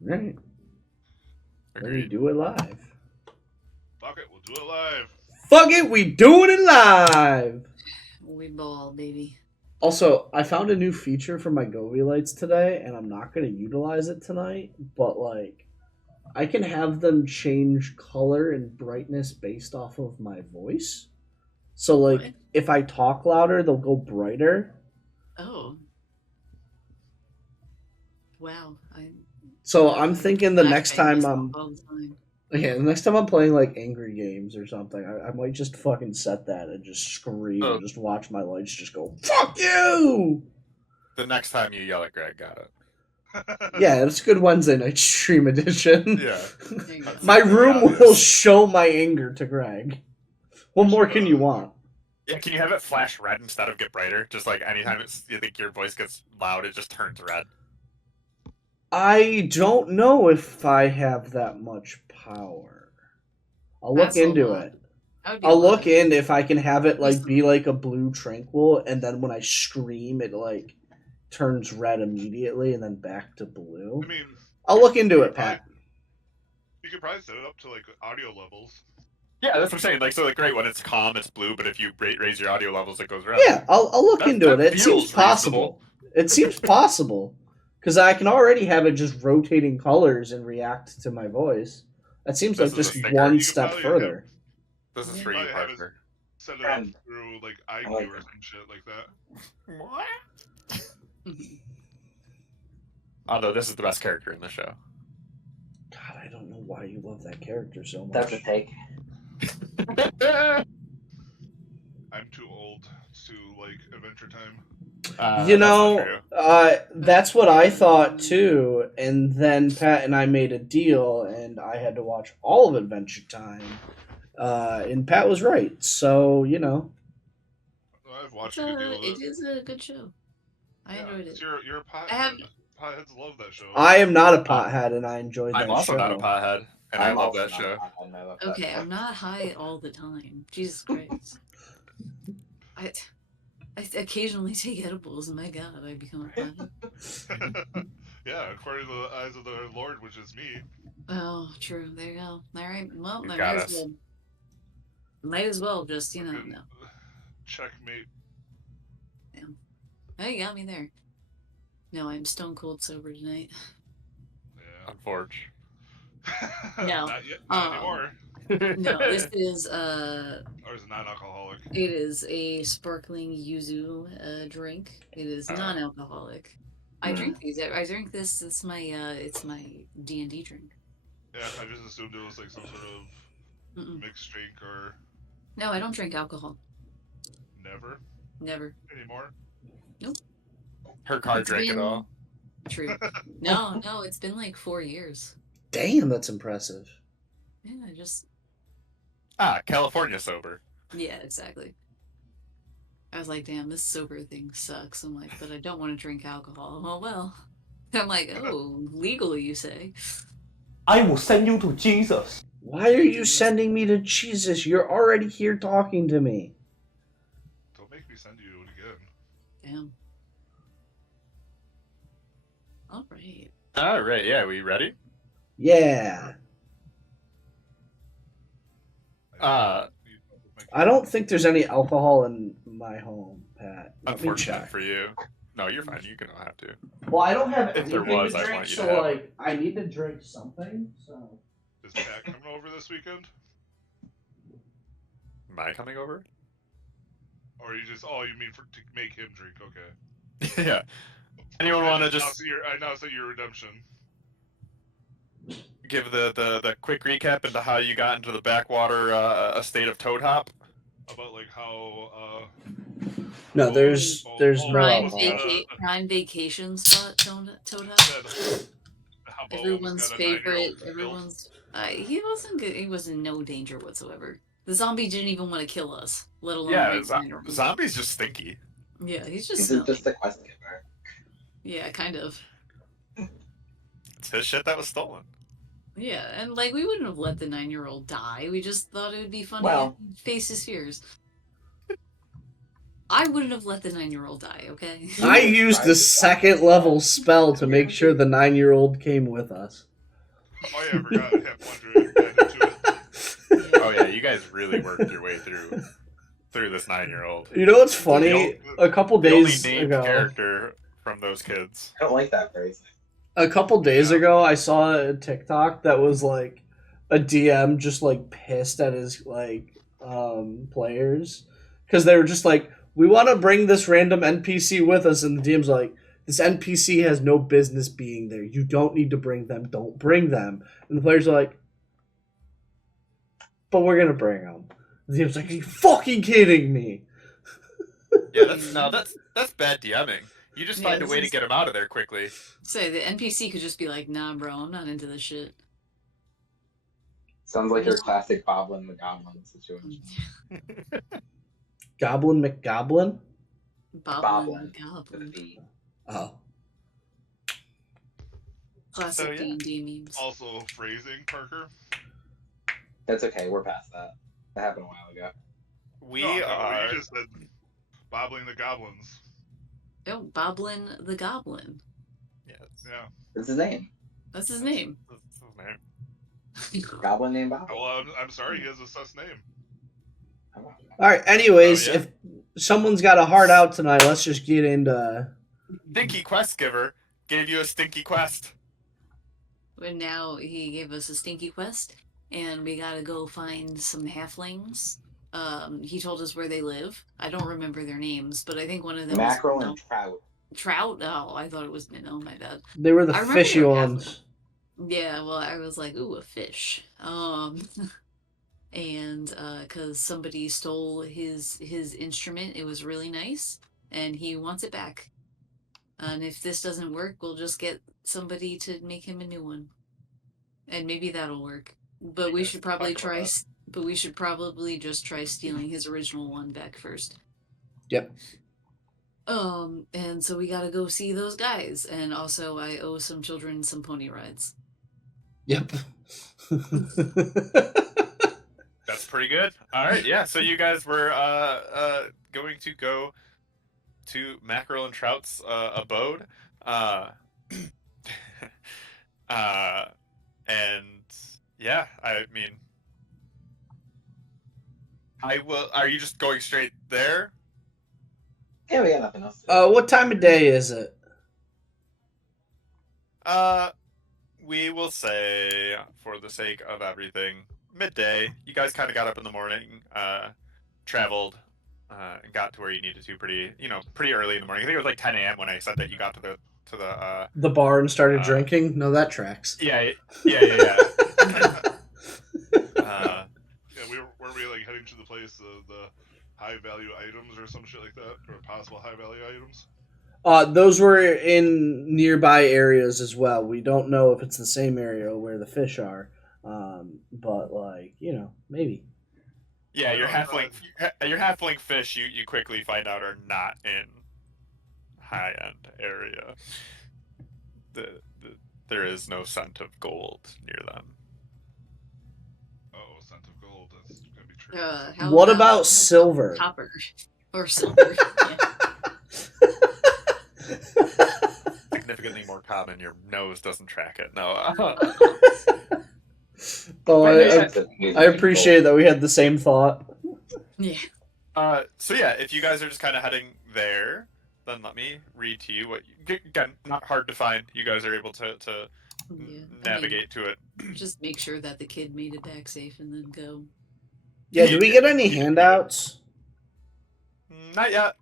Right. Then we Agreed. do it live. Fuck it, we'll do it live. Fuck it, we doing it live! We ball, baby. Also, I found a new feature for my Govee lights today, and I'm not going to utilize it tonight, but like, I can have them change color and brightness based off of my voice. So, like, What? if I talk louder, they'll go brighter. Oh. Wow. So I'm thinking the next time All I'm the time. yeah, the next time I'm playing like angry games or something, I might just fucking set that and just scream Oh. and just watch my lights just go fuck you. The next time you yell at Greg, got it. Yeah, it's a good Wednesday night stream edition. Yeah. There you go. My Really room obvious. will show my anger to Greg. What more can you want? Yeah, can you have it flash red instead of get brighter? Just like anytime you think your voice gets loud, it just turns red. I don't know if I have that much power. I'll look That's a into lot. it. That would be a I'll lot. look in if I can have it like Listen. be like a blue tranquil, and then when I scream, it like turns red immediately, and then back to blue. I mean, I'll look into you it, could probably- Pat. You could probably set it up to like audio levels. Yeah, that's what I'm saying. Like, so like, great when it's calm, it's blue, but if you raise your audio levels, it goes red. Yeah, I'll look That- into it. that It seems feels possible. It seems possible because I can already have it just rotating colors and react to my voice. That seems This like is just a sticker. one You could step probably further. This is Yeah. for you, Probably have it- Parker. Set it up through like iQ like or it. some shit like that. What? Although this is the best character in the show. God, I don't know why you love that character so much. That's a take. I'm too old to like Adventure Time. You That's not know, true. that's what I thought too. And then Pat and I made a deal, and I had to watch all of Adventure Time. And Pat was right. So, you know. I've watched a good deal of It it. is a good show. I Yeah, enjoyed it. 'cause You're a pothead. I have- Potheads love that show. I am not a pothead, and I enjoyed that I'm also show. not a pothead, and I I'm love also that not show. a pothead, and I love that Okay, show. I'm not high all the time. Jesus Christ. I occasionally take edibles, and my God, I become a pothead. Yeah, according to the eyes of the Lord, which is me. Oh, true. There you go. All right. Well, You I got might as us. well. Might as well just, you know, Fucking no. Checkmate. Oh, you got me there. No, I'm stone cold sober tonight. Yeah. Unforge. No. Not yet. Not anymore. No, this is Or is it non-alcoholic? it is a sparkling yuzu drink. It is non-alcoholic. I drink these. I drink this. It's my D&D drink. Yeah, I just assumed it was like some sort of Mm-mm. mixed drink or No, I don't drink alcohol. never Never. anymore. Her car It's drank it been- all. True. No, it's been like 4 years. Damn, that's impressive. Yeah, I just California sober. yeah, exactly. I was like, damn, this sober thing sucks. I'm like, but I don't want to drink alcohol. Oh well. I'm like, oh, legally, you say? I will send you to Jesus. Why are you sending me to Jesus? You're already here talking to me. Don't make me send you it again. Damn. All right. All right, yeah, we ready? Yeah. I don't think there's any alcohol in my home, Pat. Let me Unfortunate check. for you. No, you're fine. You can have to. Well, I don't have If there anything was, to I drink, want you so to have like I need to drink something. So Is Pat coming over this weekend? Am I coming over? Or you just you mean to make him drink? Okay. Yeah. Anyone want to just I announced that your redemption. give the quick recap into how you got into the backwater estate of Toad Hop? About like how no, there's no Prime, alcohol. prime vacation spot, Toad Hop. how Bo Everyone's got a favorite. 9-year-old killed. Everyone's. He wasn't good. He was in no danger whatsoever. The zombie didn't even want to kill us, let alone. Yeah, raise 9-year-olds. zombies just stinky. Yeah, he's just. This is Smelly. just a quest giver. Yeah, kind of. It's his shit that was stolen. Yeah, and like we wouldn't have let the 9-year-old die. We just thought it would be funny Well- to face his fears. I wouldn't have let the 9-year-old die, okay? I used the 2nd level spell to make sure the 9-year-old came with us. Oh yeah, I forgot. I have Plunger and into it. Oh yeah, you guys really worked your way through this 9-year-old. You know what's funny? The A couple The only days named ago, character from those kids. I don't like that phrase. a couple days Yeah. ago, I saw a TikTok that was like a DM just like pissed at his like players because they were just like, we want to bring this random NPC with us, and the DM's like, this NPC has no business being there. You don't need to bring them. Don't bring them. And the players are like, but we're gonna bring them. The DM's like, are you fucking kidding me? Yeah, that's bad DMing. You just Yeah, find a this way to is- get him out of there quickly. Say the NPC could just be like, nah, bro, I'm not into this shit. Sounds like your classic Boblin the Goblin situation. Goblin McGoblin? Boblin, With a Goblin. V. Oh. Classic So, yeah. D&D memes. Also, phrasing, Parker. That's okay. We're past that. That happened a while ago. We No, are. You just said bobbling the goblins. Oh, Boblin the Goblin. Yes. Yeah. What's his name? That's his name. That's his name. Goblin named Boblin. Well, I'm sorry, he has a sus name. All right. Anyways, Oh, yeah? if someone's got a heart out tonight, let's just get into. Stinky Quest Giver gave you a stinky quest. But now he gave us a stinky quest, and we gotta go find some halflings. He told us where they live. I don't remember their names, but I think one of them Mackerel was and trout. Trout. Oh, I thought it was Minnow. My bad. They were the I remember fishy they were ones. Yeah, well, I was like, ooh, a fish. And because somebody stole his instrument, it was really nice, and he wants it back. And if this doesn't work, we'll just get somebody to make him a new one, and maybe that'll work. But we Yes, should probably talk about try. that. But we should probably just try stealing his original one back first. Yep. And so we gotta go see those guys, and also I owe some children some pony rides. Yep. That's pretty good. All right, yeah. So you guys were going to go to Mackerel and Trout's abode, and yeah, I mean, I will. Are you just going straight there? Yeah, we got nothing else to do. What time of day is it? We will say, for the sake of everything, midday. You guys kind of got up in the morning, traveled, and got to where you needed to pretty early in the morning. I think it was like 10 a.m. when I said that you got to The bar and started uh, drinking? No, that tracks. yeah. Yeah, were we like heading to the place the high value items or some shit like that, or possible high value items? Those were in nearby areas as well. We don't know if it's the same area where the fish are, but like maybe. Yeah, your halfling fish you quickly find out are not in high end area. There is no scent of gold near them. Oh, scent of gold. That's gonna be true. How What about silver? Copper or silver? Yeah. Significantly more common. Your nose doesn't track it. No. Oh, I appreciate that we had the same thought. Yeah. So yeah, if you guys are just kind of heading there, then let me read to you what. Again, not hard to find. You guys are able to Yeah. navigate to it. Just make sure that the kid made it back safe and then go. Yeah, did we get any handouts? Not yet.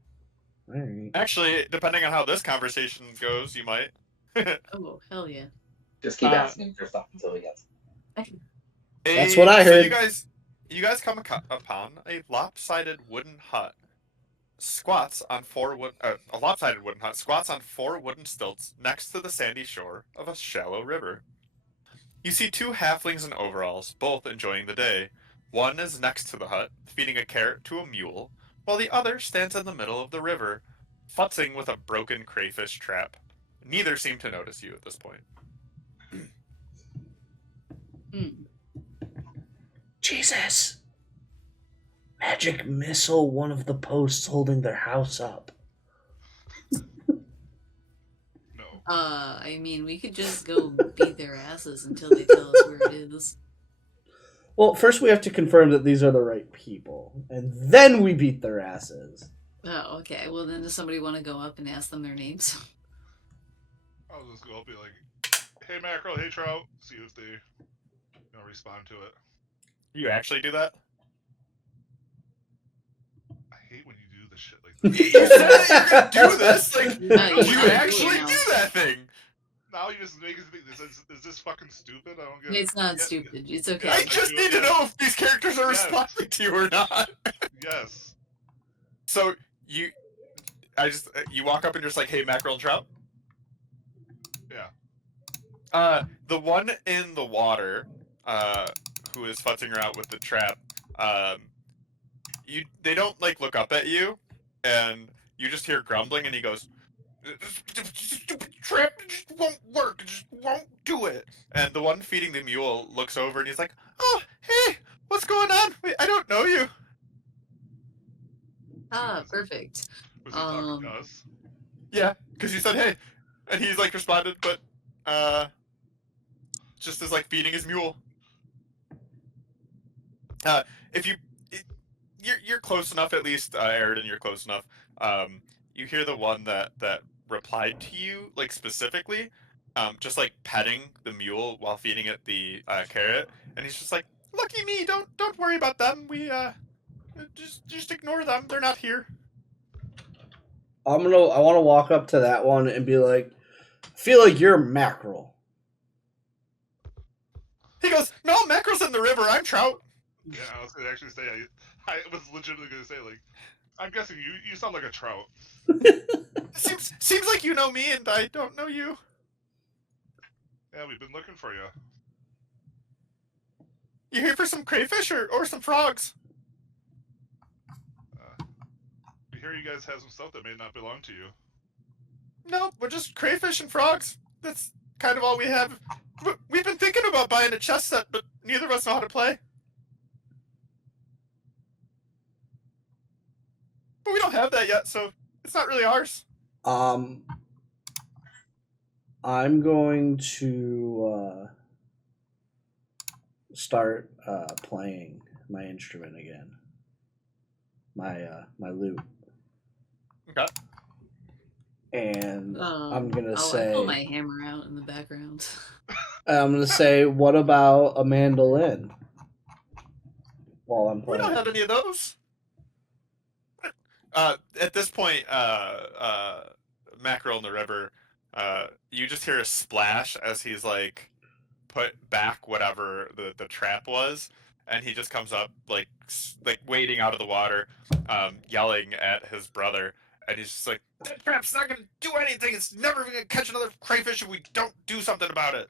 All right. Actually, depending on how this conversation goes, you might. Oh, hell yeah. Just keep asking for stuff until he gets. That's what I So heard. you guys come upon a lopsided wooden hut. Squats on a lopsided wooden hut squats on 4 wooden stilts next to the sandy shore of a shallow river. You see 2 halflings in overalls, both enjoying the day. One is next to the hut, feeding a carrot to a mule, while the other stands in the middle of the river, futzing with a broken crayfish trap. Neither seem to notice you at this point. Mm. Jesus. Magic missile one of the posts holding their house up. No. I mean, we could just go beat their asses until they tell us where it is. Well, first we have to confirm that these are the right people, and then we beat their asses. Oh, okay. Well, then does somebody want to go up and ask them their names? I'll just go up and be like, hey mackerel, hey trout. See if they respond to it. You actually do that? I hate when you do this shit like You this. said that you're gonna do this. Like, you you gotta do it actually now. do that thing. Now you just make it think, is this fucking stupid? I don't get it. It's not Yeah, stupid. It's okay. I just need to know if these characters are Yes. responding to you or not. Yes. So you walk up and you're just like, hey, mackerel and trout. Yeah. The one in the water, who is futzing around with the trap, they don't like look up at you, and you just hear grumbling, and he goes, "Stupid trap, it just won't work. It just won't do it." And the one feeding the mule looks over, and he's like, "Oh, hey, what's going on? Wait, I don't know you." Perfect. Was he talking to us? Yeah, because you said hey, and he's like responded, but just as like feeding his mule. If you're close enough, at least Aridin, you're close enough. You hear the one that replied to you like specifically, just like petting the mule while feeding it the carrot, and he's just like, "Lucky me, don't worry about them. We just ignore them. They're not here." I want to walk up to that one and be like, I feel like you're mackerel. He goes, "No, mackerel's in the river. I'm trout." Yeah, I was gonna actually say I was legitimately gonna say like, I'm guessing you sound like a trout. Seems like you know me and I don't know you. Yeah, we've been looking for you. You here for some crayfish or some frogs? We hear you guys have some stuff that may not belong to you. No, we're just crayfish and frogs. That's kind of all we have. We've been thinking about buying a chess set, but neither of us know how to play. But we don't have that yet, so it's not really ours. I'm going to start playing my instrument again. My lute. Okay. And I'm gonna I say, pull my hammer out in the background. I'm gonna say, what about a mandolin? While I'm We playing. don't have any of those. At this point, mackerel in the river, you just hear a splash as he's like put back whatever the trap was, and he just comes up like wading out of the water, yelling at his brother, and he's just like, "That trap's not gonna do anything. It's never gonna catch another crayfish if we don't do something about it."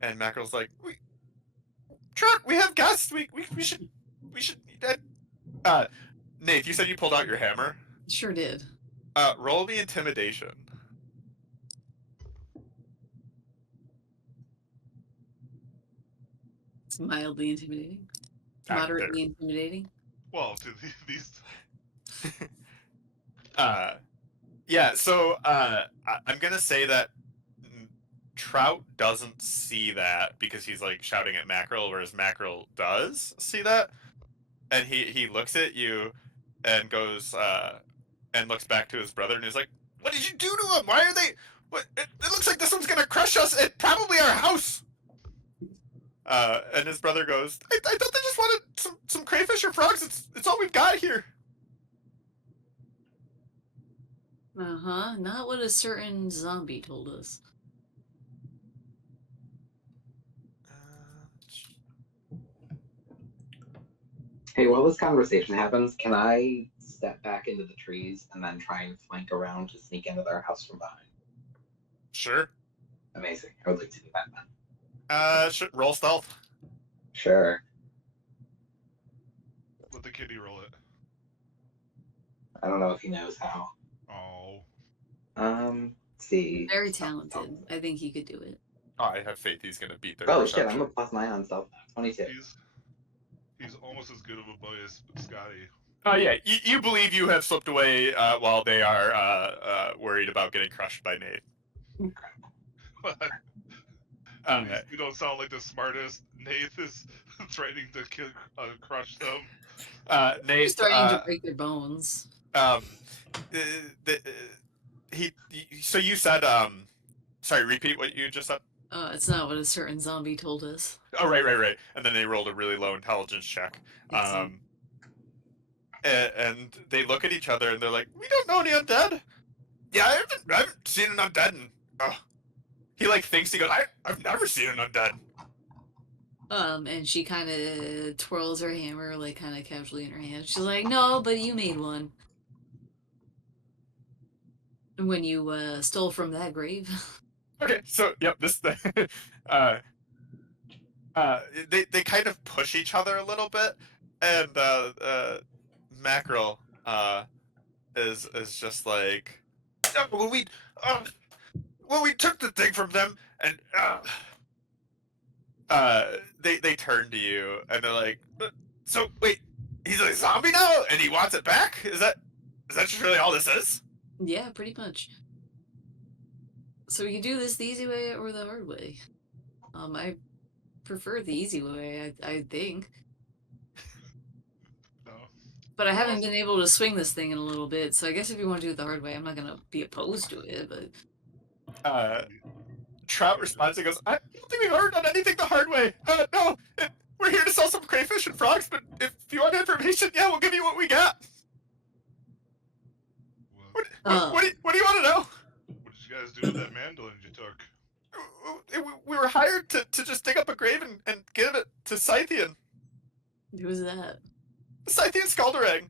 And mackerel's like, "Trout, we have guests. We should. Nate, you said you pulled out your hammer. Sure did. Roll me intimidation. It's mildly intimidating. Ah, Moderately intimidating. Well, to these. Yeah. So I'm gonna say that Trout doesn't see that because he's like shouting at Mackerel, whereas Mackerel does see that, and he looks at you and goes and looks back to his brother and he's like, "What did you do to him? Why are they? What? It looks like this one's gonna crush us and probably our house." And his brother goes, I thought they just wanted some crayfish or frogs. It's all we've got here." Not what a certain zombie told us. Hey, while this conversation happens, can I step back into the trees and then try and flank around to sneak into their house from behind? Sure. Amazing. I would like to do that then. Roll stealth. Sure. Let the kitty roll it. I don't know if he knows how. Oh. Let's see. Very talented. I think he could do it. Oh, I have faith he's gonna beat their Oh perception. shit, I'm a +9 on stealth now. 22. He's almost as good of a boy as Scotty. Oh yeah, you believe you have slipped away while they are worried about getting crushed by Nate. You don't sound like the smartest. Nath is threatening to crush them. He's Nate, starting to break their bones. So you said, sorry, repeat what you just said. It's not what a certain zombie told us. Oh, right. And then they rolled a really low intelligence check. And they look at each other and they're like, "We don't know any undead." Yeah, I haven't seen an undead. He like thinks, he goes, I've never seen an undead. And she kind of twirls her hammer like kind of casually in her hand. She's like, "No, but you made one when you stole from that grave." Okay, so yep, this thing. They kind of push each other a little bit, and Mackerel is just like, when we took the thing from them, and they turn to you and they're like, so wait, he's a zombie now and he wants it back? Is that just really all this is? Yeah, pretty much. So we can do this the easy way or the hard way. I prefer the easy way, I think. No. But I haven't been able to swing this thing in a little bit, so I guess if you want to do it the hard way, I'm not gonna be opposed to it, but... Trout responds and goes, I don't think we've ever done anything the hard way. No, we're here to sell some crayfish and frogs, but if you want information, yeah, we'll give you what we got. What do you want to know? What did you guys do with that mandolin you took? We were hired to just dig up a grave and give it to Scythian. Who's that? Scythian Skaldarang.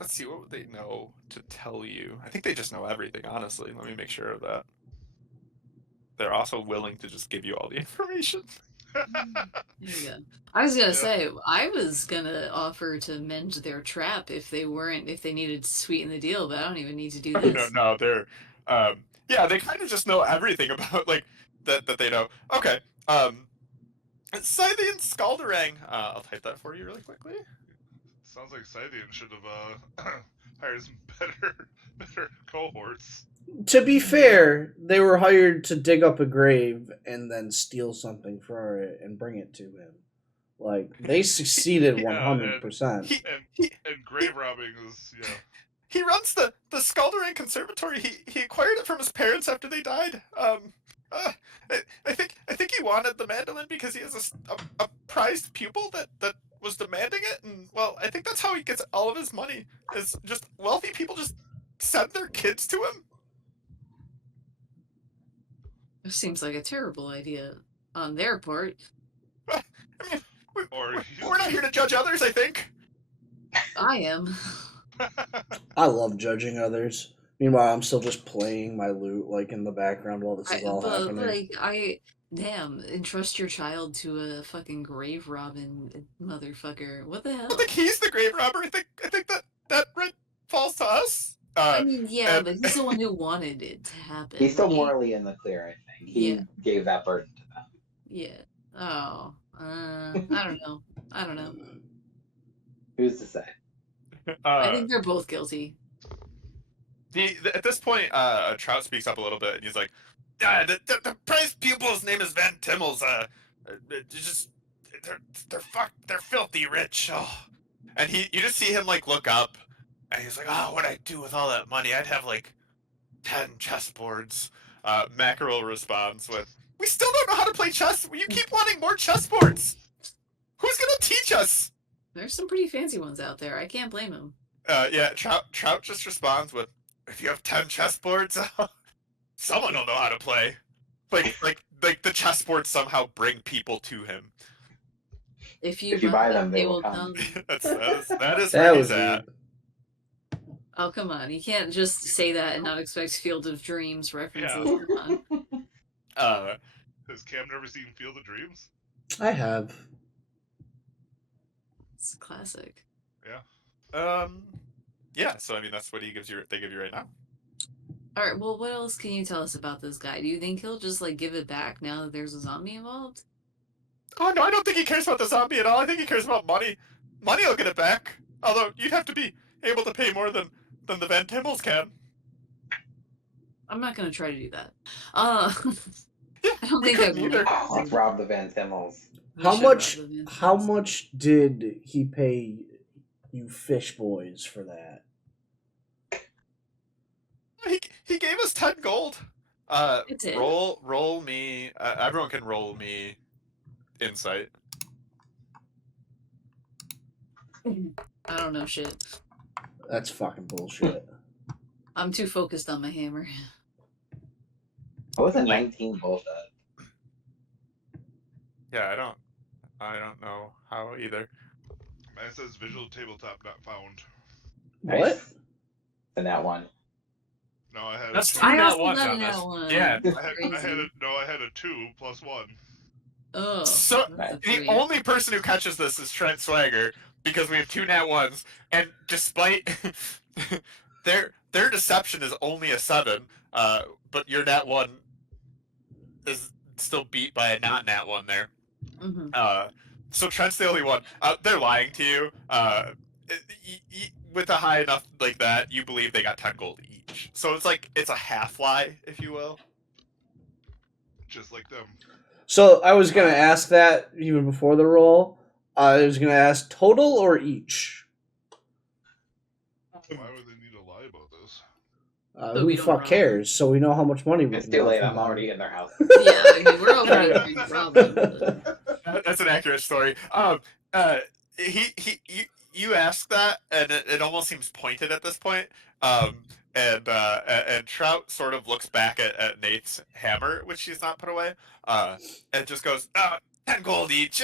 Let's see, what would they know to tell you? I think they just know everything, honestly. Let me make sure of that. They're also willing to just give you all the information. There you go. I was gonna say, I was gonna offer to mend their trap if they needed to sweeten the deal, but I don't even need to do this. No, they're, they kind of just know everything about, like, that they know. Okay, Scythian Skaldarang, I'll type that for you really quickly. Sounds like Scythian should have hired some better cohorts. To be fair, they were hired to dig up a grave and then steal something for it and bring it to him. Like, they succeeded 100%. And grave robbing is, He runs the Skaldarang Conservatory. He acquired it from his parents after they died. I think he wanted the mandolin because he has a prized pupil that was demanding it, and well, I think that's how he gets all of his money. Is just wealthy people just send their kids to him. This seems like a terrible idea on their part. I mean, we're not here to judge others, I think. I am. I love judging others. Meanwhile, I'm still just playing my lute, like, in the background while this is all happening. Damn, entrust your child to a fucking grave robbing motherfucker. What the hell? I think he's the grave robber. I think that right falls to us. I mean, yeah, but he's the one who wanted it to happen. He's still morally in the clear, I think. He gave that burden to them. Yeah. Oh. I don't know. Who's to say? I think they're both guilty. At this point, Trout speaks up a little bit, and he's like, the prized pupil's name is Van Timmels. They're filthy rich. Oh. And you just see him like look up, and he's like, oh, what'd I do with all that money? I'd have like 10 chessboards. Mackerel responds with, we still don't know how to play chess. You keep wanting more chessboards. Who's gonna teach us? There's some pretty fancy ones out there. I can't blame him. Trout just responds with, if you have 10 chessboards, someone will know how to play. Like the chessboards somehow bring people to him. If you buy them, they will come. That is where he's at. Oh, come on. You can't just say that and not expect Field of Dreams references. Yeah. Has Cam never seen Field of Dreams? I have. It's a classic. Yeah. Yeah, so I mean that's what they give you right now. Alright, well what else can you tell us about this guy? Do you think he'll just like give it back now that there's a zombie involved? Oh no, I don't think he cares about the zombie at all. I think he cares about money. Money will get it back. Although you'd have to be able to pay more than the Van Timmels can. I'm not gonna try to do that. Yeah, I don't we think I couldn't would. either. Let's rob the Van Timmels. We How should rob much? the Van How Timmels. much did he pay you, fish boys, for that? He gave us 10 gold. It's it. Roll me. Everyone can roll me insight. I don't know shit. That's fucking bullshit. I'm too focused on my hammer. What was a 19 bullshit? Yeah, I don't know how either. Mine says visual tabletop not found. What? Nice. And that one. No, I had That's a two I nat also ones got on that this. one. Yeah. I had a 2 plus 1. Oh. So that's a the three. only person who catches this is Trent Swagger because we have 2 nat ones, and despite their deception is only a 7, but your nat 1 is still beat by a not nat 1 there. Mm-hmm. So Trent's the only one. They're lying to you. With a high enough like that, you believe they got 10 gold each. So it's a half lie, if you will. Just like them. So I was gonna ask that even before the roll. I was gonna ask total or each. Why would they need to lie about this? So we Who don't fuck rob cares? So we know how much money we It's can too get late. from I'm them. already in their house. Yeah, I mean, we're already robbing. That's an accurate story. You ask that, and it almost seems pointed at this point. And Trout sort of looks back at Nate's hammer, which she's not put away, and just goes, 10 gold each.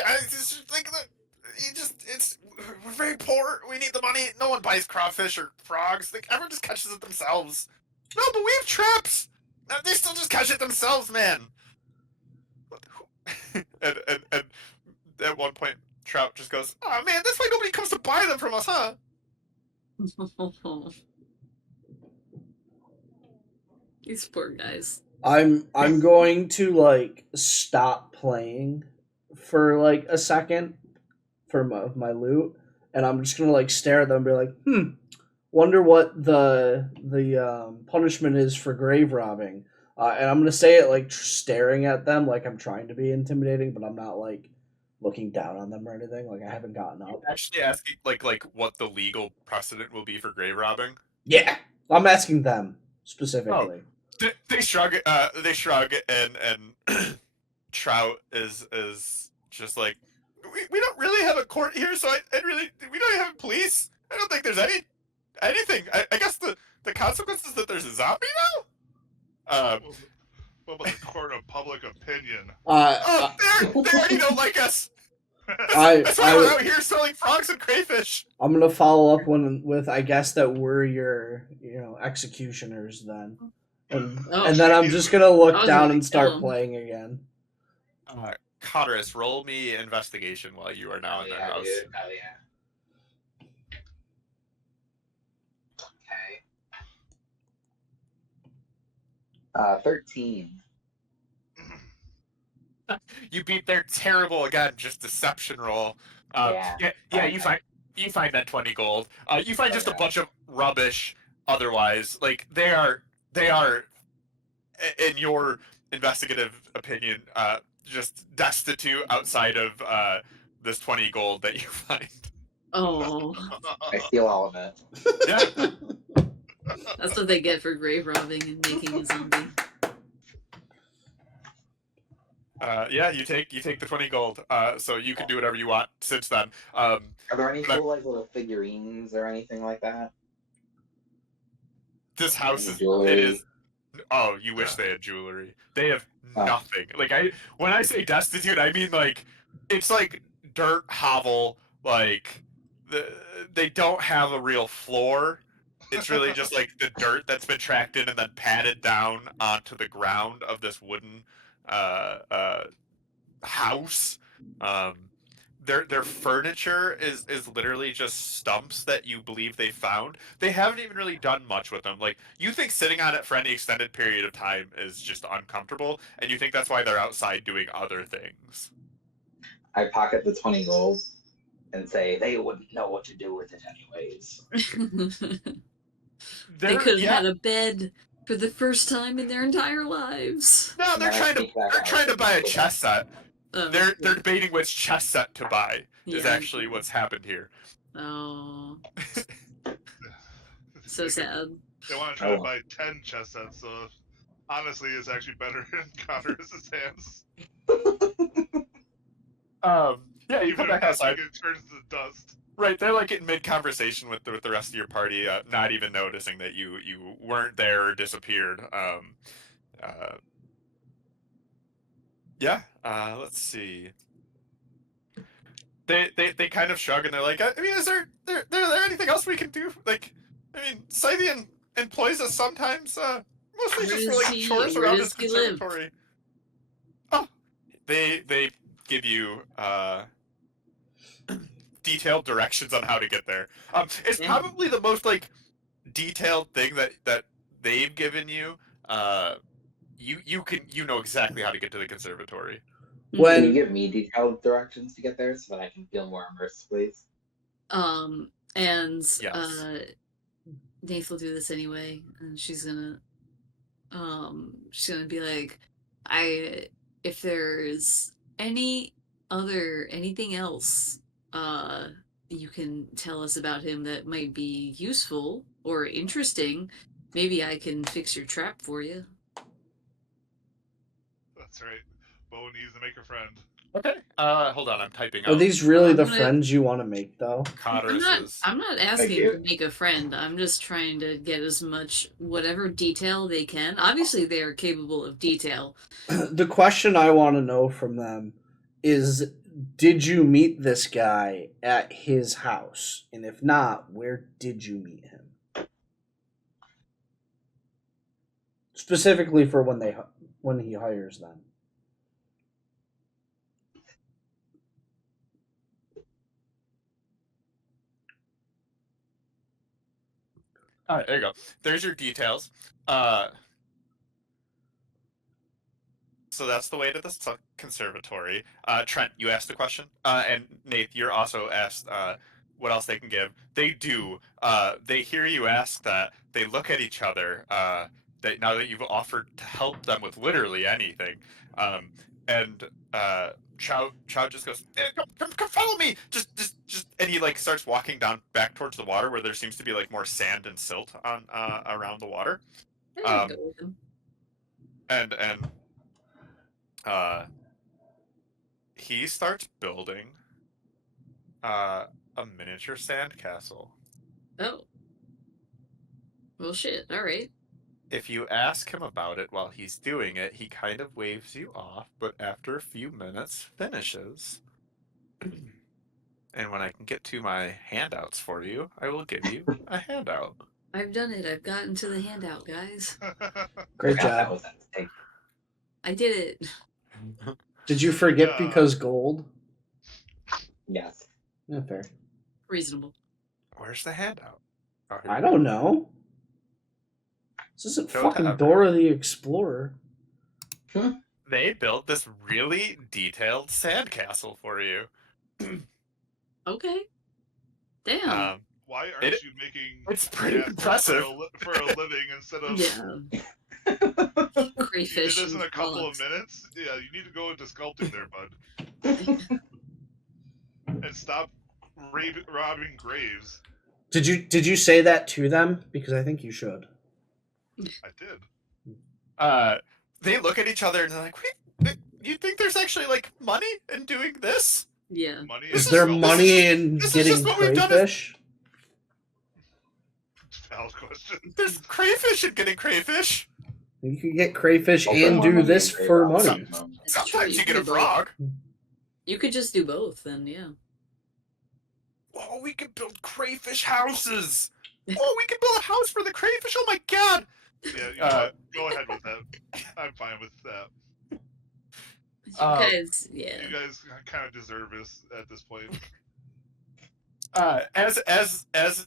We're very poor. We need the money. No one buys crawfish or frogs. Like, everyone just catches it themselves. No, but we have traps. They still just catch it themselves, man. and at one point, Trout just goes, "Oh man, that's why nobody comes to buy them from us, huh?" These poor guys. I'm going to stop playing for a second for my loot, and I'm just gonna stare at them and be like, wonder what the punishment is for grave robbing. And I'm gonna say it staring at them like I'm trying to be intimidating, but I'm not looking down on them or anything. Like I haven't gotten up. Actually, asking like what the legal precedent will be for grave robbing. Yeah, I'm asking them specifically. They shrug. They shrug, and Trout is just like, we don't really have a court here, so I really we don't have police. I don't think there's anything. I guess the consequence is that there's a zombie now. What about the court of public opinion? They already don't like us. That's why we're out here selling frogs and crayfish. I'm gonna follow up with I guess that we're your executioners then, and then I'm just gonna look down and start playing again. Cotteris, roll me investigation while you are now in their house. Dude. Hell yeah. Okay. 13. You beat their terrible again, just deception roll. Yeah. You find that 20 gold. You find just a bunch of rubbish. Otherwise, like they are, in your investigative opinion, just destitute outside of this 20 gold that you find. Oh, I steal all of it. Yeah. that's what they get for grave robbing and making a zombie. Yeah, you take the 20 gold. So you can do whatever you want since then. Are there any cool little figurines or anything like that? This house is jewelry? It is. Oh, you wish they had jewelry. They have nothing. Like when I say destitute, I mean it's like dirt hovel. Like they don't have a real floor. It's really just like the dirt that's been tracked in and then patted down onto the ground of this wooden house. Their furniture is literally just stumps that you believe they found. They haven't even really done much with them. Like, you think sitting on it for any extended period of time is just uncomfortable, and you think that's why they're outside doing other things. I pocket the 20 gold and say they wouldn't know what to do with it anyways. They could have yeah. had a bed for the first time in their entire lives. No, And they're then I trying to sneak back they're out trying to and buy a go chess set. Oh, They're debating which chess set to buy. Is Yeah. actually what's happened here. Oh, so sad. They want to try to buy 10 chess sets, so honestly, it's actually better in Connor's hands. Yeah, you Even come if back outside. it turns to dust. Right, they're like in mid conversation with the rest of your party, not even noticing that you weren't there or disappeared. Yeah. Let's see. They kind of shrug and they're like, I mean, is there anything else we can do? Like, I mean, Scythian employs us sometimes, mostly just for like chores Where around does his he live? conservatory. Oh, they give you detailed directions on how to get there. It's Damn. probably the most like detailed thing that they've given you. You know exactly how to get to the conservatory. Can you When give me detailed directions to get there so that I can feel more immersed, please? And Yes. Nath will do this anyway, and she's gonna be like, if there's anything else you can tell us about him that might be useful or interesting, maybe I can fix your trap for you. That's right. Bo needs to make a friend. Okay. Hold on, I'm typing are out. these really I'm the gonna- friends you want to make, though? Codorus's. I'm not asking you. to make a friend. I'm just trying to get as much whatever detail they can. Obviously, they are capable of detail. The question I want to know from them is, did you meet this guy at his house? And if not, where did you meet him? Specifically for when he hires them. All right, there you go. There's your details. So that's the way to the conservatory. Trent, you asked the question, and Nate, you're also asked what else they can give. They do. They hear you ask that. They look at each other. Now that you've offered to help them with literally anything, and Chow just goes, come follow me. Just, and he like starts walking down back towards the water where there seems to be like more sand and silt on around the water. I would go with them. And he starts building a miniature sandcastle. Oh. Well, shit. All right. If you ask him about it while he's doing it, he kind of waves you off, but after a few minutes finishes. And when I can get to my handouts for you, I will give you a handout. I've done it. I've gotten to the handout, guys. Great Forgot that job. was at stake. I did it. Did you forget Yeah. because gold? Yes. Yeah, fair. Reasonable. Where's the handout? Oh, here I we go. don't know. This isn't Go to fucking Ever. Dora the Explorer. They built this really detailed sandcastle for you. Okay. Damn. Why aren't It- you making it's pretty castles impressive. for a living instead of Yeah. you did Crayfish. this in a and couple of frogs. minutes? Yeah, you need to go into sculpting there, bud. And stop robbing graves. Did you say that to them? Because I think you should. I did. They look at each other and they're like, "Wait, you think there's actually like money in doing this? Yeah. Money Is is there sculpting. money in this is getting just what we've done crayfish? Valid question. There's crayfish in getting crayfish. You can get crayfish Also, and more do money this in for grave money. robs. That's true, Sometimes you could get a do both. frog. You could just do both, then, yeah. Oh, we can build crayfish houses. Oh, we can build a house for the crayfish. Oh my god. Yeah, you know what? Go ahead with that. I'm fine with that. You Um, guys, yeah. You guys kind of deserve this at this point. As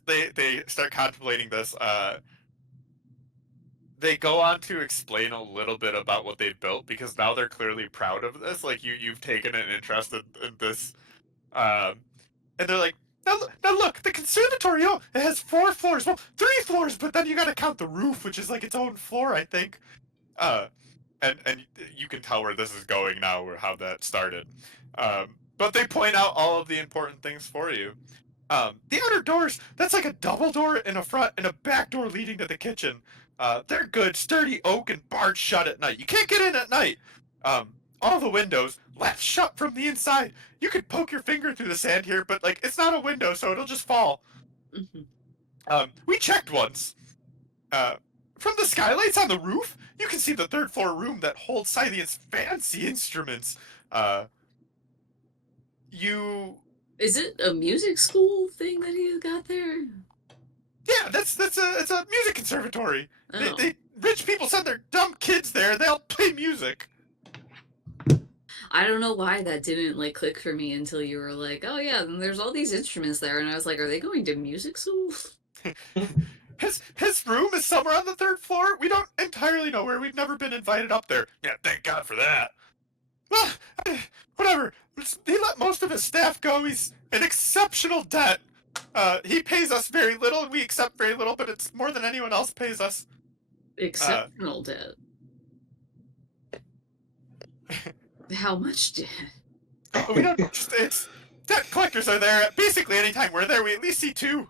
they start contemplating this, they go on to explain a little bit about what they built because now they're clearly proud of this. Like you've taken an interest in this, and they're like, now look, the conservatory. Oh, it has 4 floors. Well, 3 floors, but then you got to count the roof, which is like its own floor, I think. Uh, and you can tell where this is going now, or how that started. But they point out all of the important things for you. The outer doors, that's like a double door in a front and a back door leading to the kitchen. They're good, sturdy oak and barred shut at night. You can't get in at night. All the windows left shut from the inside. You could poke your finger through the sand here, but like it's not a window, so it'll just fall. We checked once. From the skylights on the roof, you can see the 3rd floor room that holds Scythian's fancy instruments. Is it a music school thing that he's got there? Yeah, it's a music conservatory. Oh. They rich people send their dumb kids there. They'll play music. I don't know why that didn't like click for me until you were like, "Oh yeah, and there's all these instruments there," and I was like, "Are they going to music school?" His room is somewhere on the 3rd floor. We don't entirely know where. We've never been invited up there. Yeah, thank God for that. Well, whatever. He let most of his staff go. He's in exceptional debt. He pays us very little, and we accept very little, but it's more than anyone else pays us. Exceptional debt. How much debt? We don't. It's debt collectors are there basically anytime we're there. We at least see 2,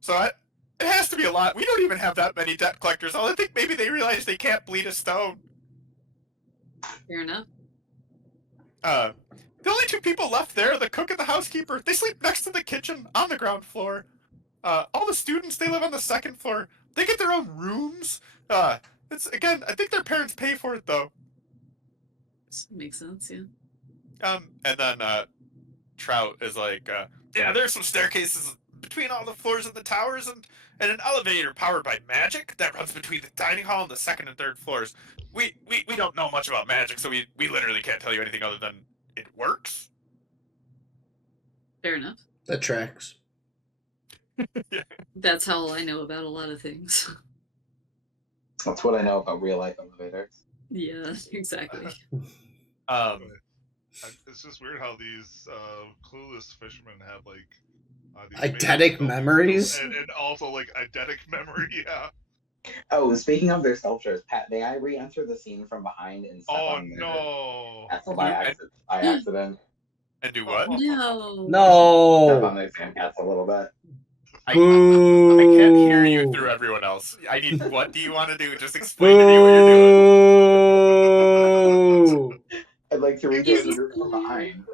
so it has to be a lot. We don't even have that many debt collectors. I think maybe they realize they can't bleed a stone. Fair enough. The only 2 people left there are the cook and the housekeeper. They sleep next to the kitchen on the ground floor. All the students, they live on the 2nd floor. They get their own rooms. It's again, I think their parents pay for it though. Makes sense, yeah. And then Trout is like, yeah, there's some staircases between all the floors of the towers and an elevator powered by magic that runs between the dining hall and the 2nd and 3rd floors. We don't know much about magic, so we literally can't tell you anything other than it works. Fair enough. That tracks. Yeah. That's how I know about a lot of things. That's what I know about real life elevators. Yeah, exactly. It's just weird how these clueless fishermen have like these eidetic memories, and also like eidetic memory. Yeah. Oh, speaking of their sculptures, Pat, may I re-enter the scene from behind and step on their no! castle by accident? And do what? No. Step on no. their sandcastle a little bit. I can't hear you through everyone else. I need. What do you want to do? Just explain to me what you're doing. I'd like to reach He's out the group from behind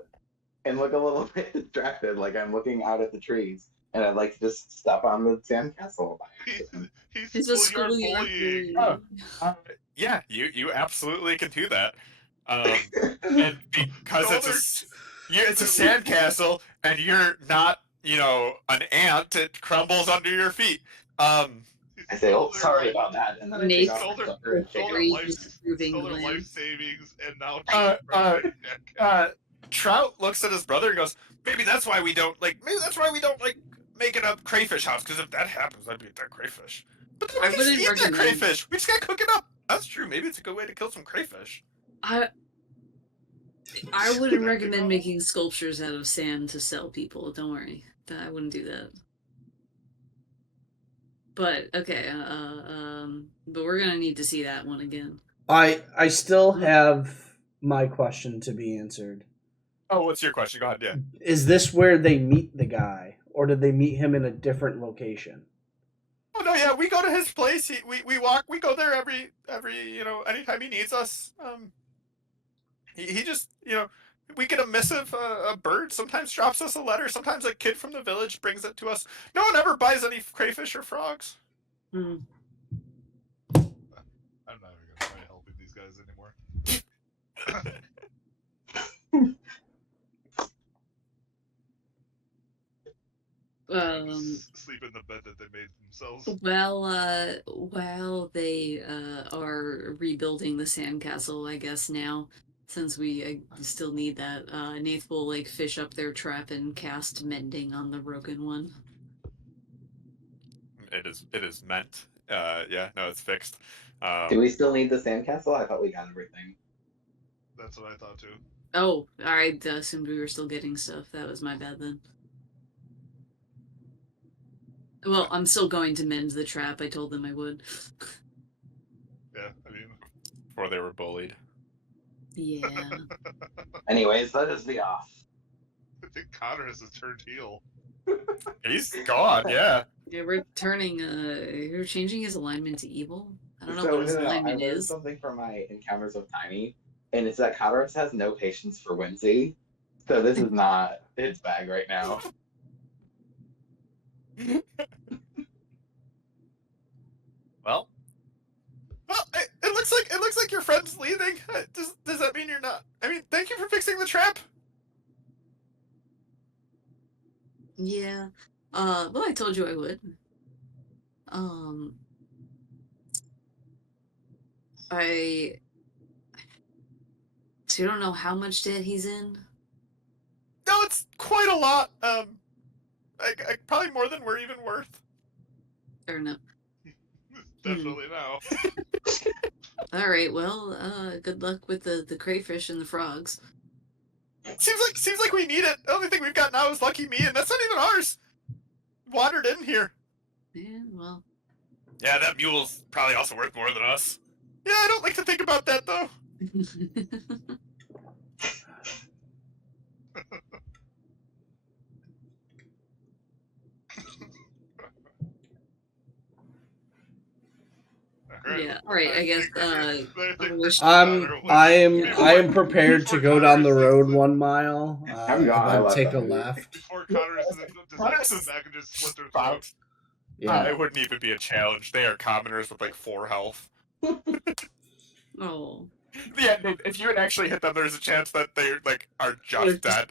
and look a little bit distracted, like I'm looking out at the trees, and I'd like to just step on the sandcastle by accident. He's a schoolyard schoolyard bullying. bully. Yeah, you absolutely can do that. And because it's a sandcastle, and you're not, an ant, it crumbles under your feet. I say, "Oh, sorry about that," and then I take off Stole my their, slipper and shake stole it their off. life, stole their life savings, and now Trout looks at his brother and goes, maybe that's why we don't make it a crayfish house, because if that happens, I'd be a dead crayfish. But then we I can wouldn't just eat that recommend- crayfish. We just gotta cook it up. That's true. Maybe it's a good way to kill some crayfish. I wouldn't recommend making sculptures out of sand to sell people. Don't worry. I wouldn't do that. But okay, but we're gonna need to see that one again. I still have my question to be answered. Oh, what's your question? Go ahead. Yeah. Is this where they meet the guy, or did they meet him in a different location? Oh no, yeah, we go to his place. We go there every anytime he needs us. He just we get a missive, a bird sometimes drops us a letter. Sometimes a kid from the village brings it to us. No one ever buys any crayfish or frogs. I'm not even gonna try helping these guys anymore. Sleep in the bed that they made themselves. While they are rebuilding the sandcastle, I guess now, since we still need that, Nath will fish up their trap and cast mending on the broken one. It is meant. Yeah, no, it's fixed. Do we still need the sandcastle? I thought we got everything. That's what I thought too. Oh, I assumed we were still getting stuff. That was my bad then. Well, I'm still going to mend the trap. I told them I would. Yeah, I mean, Before they were bullied. Yeah. Anyways, let us be off. I think Connor has turned heel. He's gone, yeah. Yeah, we're turning, we're changing his alignment to evil. I don't know So what his I alignment learned is. something from my encounters with Tiny, and it's that Codoris has no patience for whimsy. So this is not its bag right now. Well, it looks like your friend's leaving. Does that mean you're not? I mean, thank you for fixing the trap. Yeah. Well, I told you I would. So you don't know how much debt he's in? No, it's quite a lot. Probably more than we're even worth. Or no? Definitely now. Alright, well, good luck with the crayfish and the frogs. Seems like we need it. The only thing we've got now is Lucky Me, and that's not even ours. Wandered in here. Yeah, well. Yeah, that mule's probably also worth more than us. Yeah, I don't like to think about that though. Right. Yeah, alright, I guess, I am prepared to go down the road 1 mile. I'm gone. I And then left take a them. left. Before Connor decides to come back and just slit their throats. Yeah. It wouldn't even be a challenge. They are commoners with like 4 health. Oh. Yeah, if you would actually hit them, there's a chance that they like are just dead.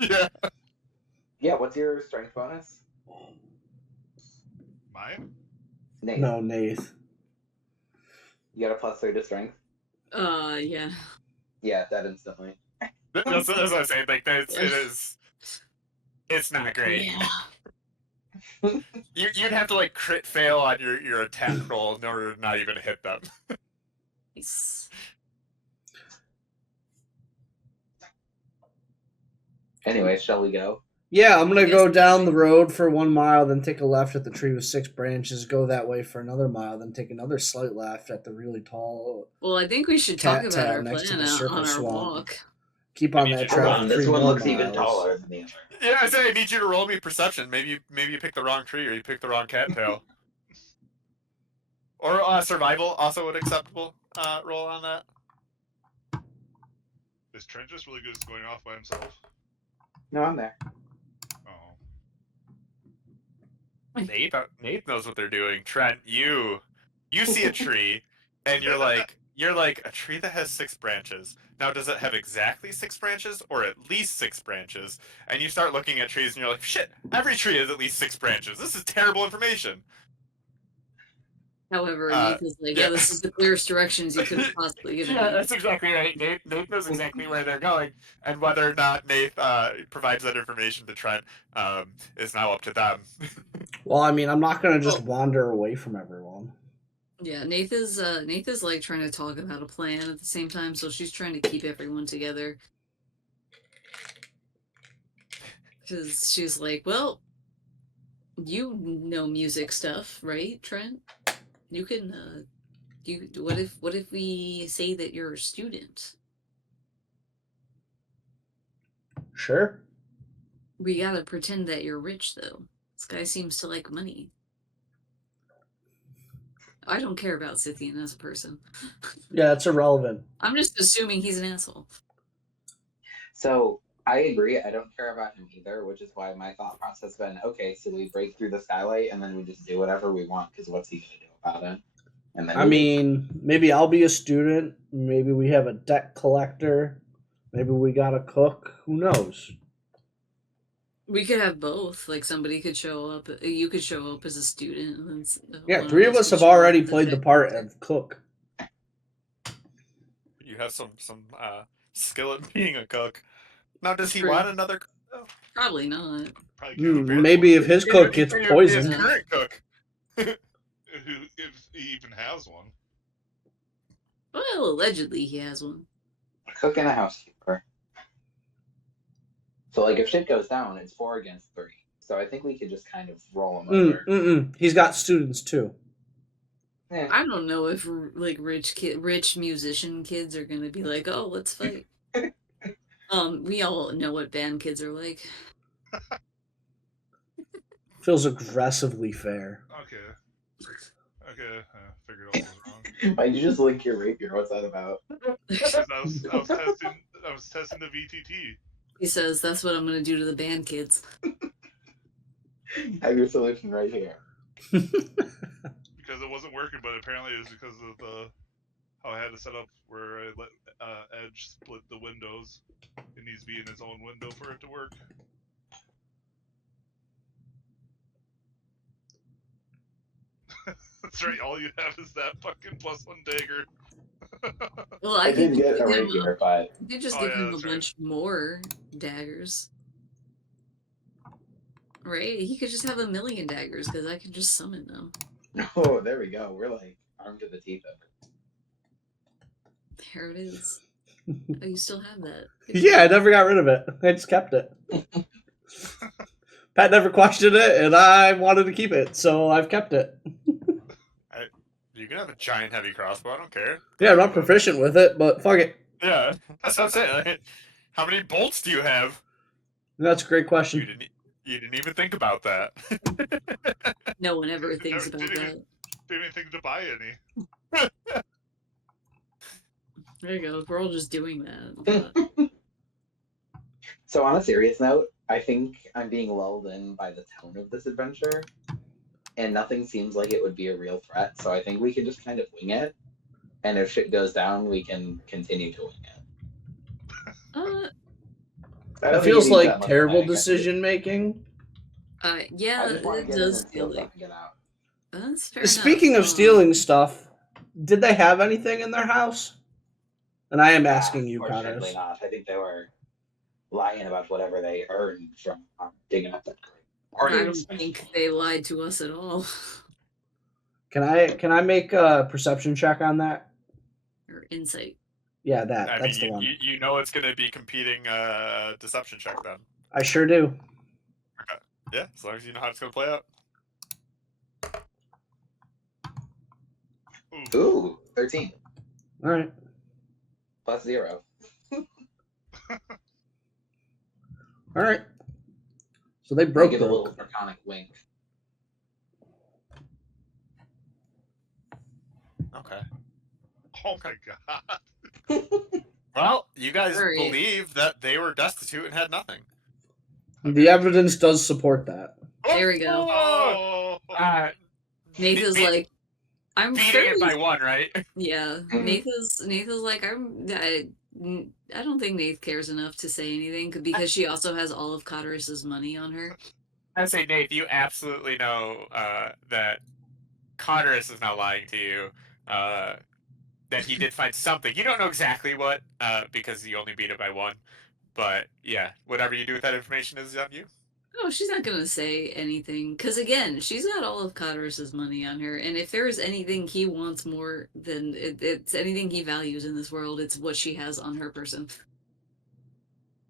Yeah. Yeah, what's your strength bonus? Mine? Nate. No, Nath. You got a +3 to strength? Yeah. Yeah, that instantly. That's what I was saying. Like, it's not great. Yeah. You'd have to like crit fail on your attack roll in order to not even hit them. Nice. Anyway, shall we go? Yeah, I'm gonna go down the road for 1 mile, then take a left at the tree with 6 branches, go that way for another mile, then take another slight left at the really tall Well, I think we should talk about cattail our next to plan the circle on our swamp. walk. Keep on that Hold track on, for 3 this one more looks even miles. taller than the other. Yeah, I say I need you to roll me perception. Maybe you picked the wrong tree or you picked the wrong cattail. Or survival also an acceptable roll on that. Is Trent just really good at going off by himself? No, I'm there. Oh. Nate knows what they're doing. Trent, you see a tree, and you're like a tree that has 6 branches. Now, does it have exactly 6 branches or at least 6 branches? And you start looking at trees, and you're like, shit, every tree has at least 6 branches. This is terrible information. However, Nate is like, yeah, this is the clearest directions you could have possibly given me. Yeah, that's exactly right. Nate knows exactly where they're going, and whether or not Nate provides that information to Trent is now up to them. Well, I mean, I'm not gonna just wander away from everyone. Yeah, Nath is like trying to talk about a plan at the same time, so she's trying to keep everyone together. Because she's like, well, you know music stuff, right, Trent? You can, what if we say that you're a student? Sure. We gotta pretend that you're rich, though. This guy seems to like money. I don't care about Scythian as a person. Yeah, it's irrelevant. I'm just assuming he's an asshole. So, I agree. I don't care about him either, which is why my thought process has been, okay, so we break through the skylight and then we just do whatever we want, because what's he going to do about it? And then I mean, maybe I'll be a student. Maybe we have a debt collector. Maybe we got a cook. Who knows? We could have both. Like, somebody could show up. You could show up as a student. And then Yeah, 3 of us have already played the part of cook. You have some skill at being a cook. Now, does he want another cook? Probably not. Maybe if his cook gets poisoned. His current cook. If he even has one. Well, allegedly he has one. A cook and a housekeeper. So, like, if shit goes down, it's 4 against 3. So I think we could just kind of roll him over. He's got students too. Yeah. I don't know if like rich musician kids are gonna be like, oh, let's fight. We all know what band kids are like. Feels aggressively fair. Okay. Figured all was wrong. Why'd you just link your rapier? What's that about? Because I was testing the VTT. He says that's what I'm gonna do to the band kids. Have your solution right here. Because it wasn't working, but apparently it was because of how I had to set up where I let Edge split the windows. It needs to be in its own window for it to work. That's right. All you have is that fucking +1 dagger. Well, I did get a rapier, but you could just Oh, give yeah, him a that's right. bunch more daggers. Right? He could just have 1,000,000 daggers because I could just summon them. oh, there we go. We're like armed to the teeth of it. There it is. Oh, you still have that. Yeah, I never got rid of it. I just kept it. Pat never questioned it, and I wanted to keep it, so I've kept it. You can have a giant heavy crossbow. I don't care. Yeah, I'm not proficient with it, but fuck it. Yeah, that's what I'm saying. Like, how many bolts do you have? That's a great You question. didn't even think about that. No one ever thinks Never- about didn't that. Didn't even think to buy any. There you go. We're all just doing that. So on a serious note, I think I'm being lulled in by the tone of this adventure, and nothing seems like it would be a real threat. So I think we can just kind of wing it, and if shit goes down, we can continue to wing it. It feels like terrible decision making. Yeah, I just want to it get in and does steal feel stuff like and get out. that's fair Speaking enough. of stealing stuff, did they have anything in their house? And I am asking you, Unfortunately Connors. not. I think they were lying about whatever they earned from digging up that grave. I don't think they lied to us at all. Can I make a perception check on that? Or insight. Yeah, I that's mean, the one. you know it's going to be competing deception check then. I sure do. Okay. Yeah, as long as you know how it's going to play out. Ooh, 13 All right. plus 0. All right. So they I broke give a little broke. draconic wink. Okay. Oh my god. Well, you guys Alright. believe that they were destitute and had nothing. The evidence does support that. There we go. Oh. Nathan's Beat- like, I'm beating it by fairly. one, right? Yeah, Mhm. Nathan's like, I don't think Nath cares enough to say anything because she also has all of Cotteris's money on her. I say, Nate, you absolutely know that Cotteris is not lying to you. That he did find something. You don't know exactly what, because you only beat it by one. But yeah, whatever you do with that information is on you. Oh, she's not gonna say anything because again, she's got all of Cotteris's money on her, and if there's anything he wants more than it's anything he values in this world, it's what she has on her person.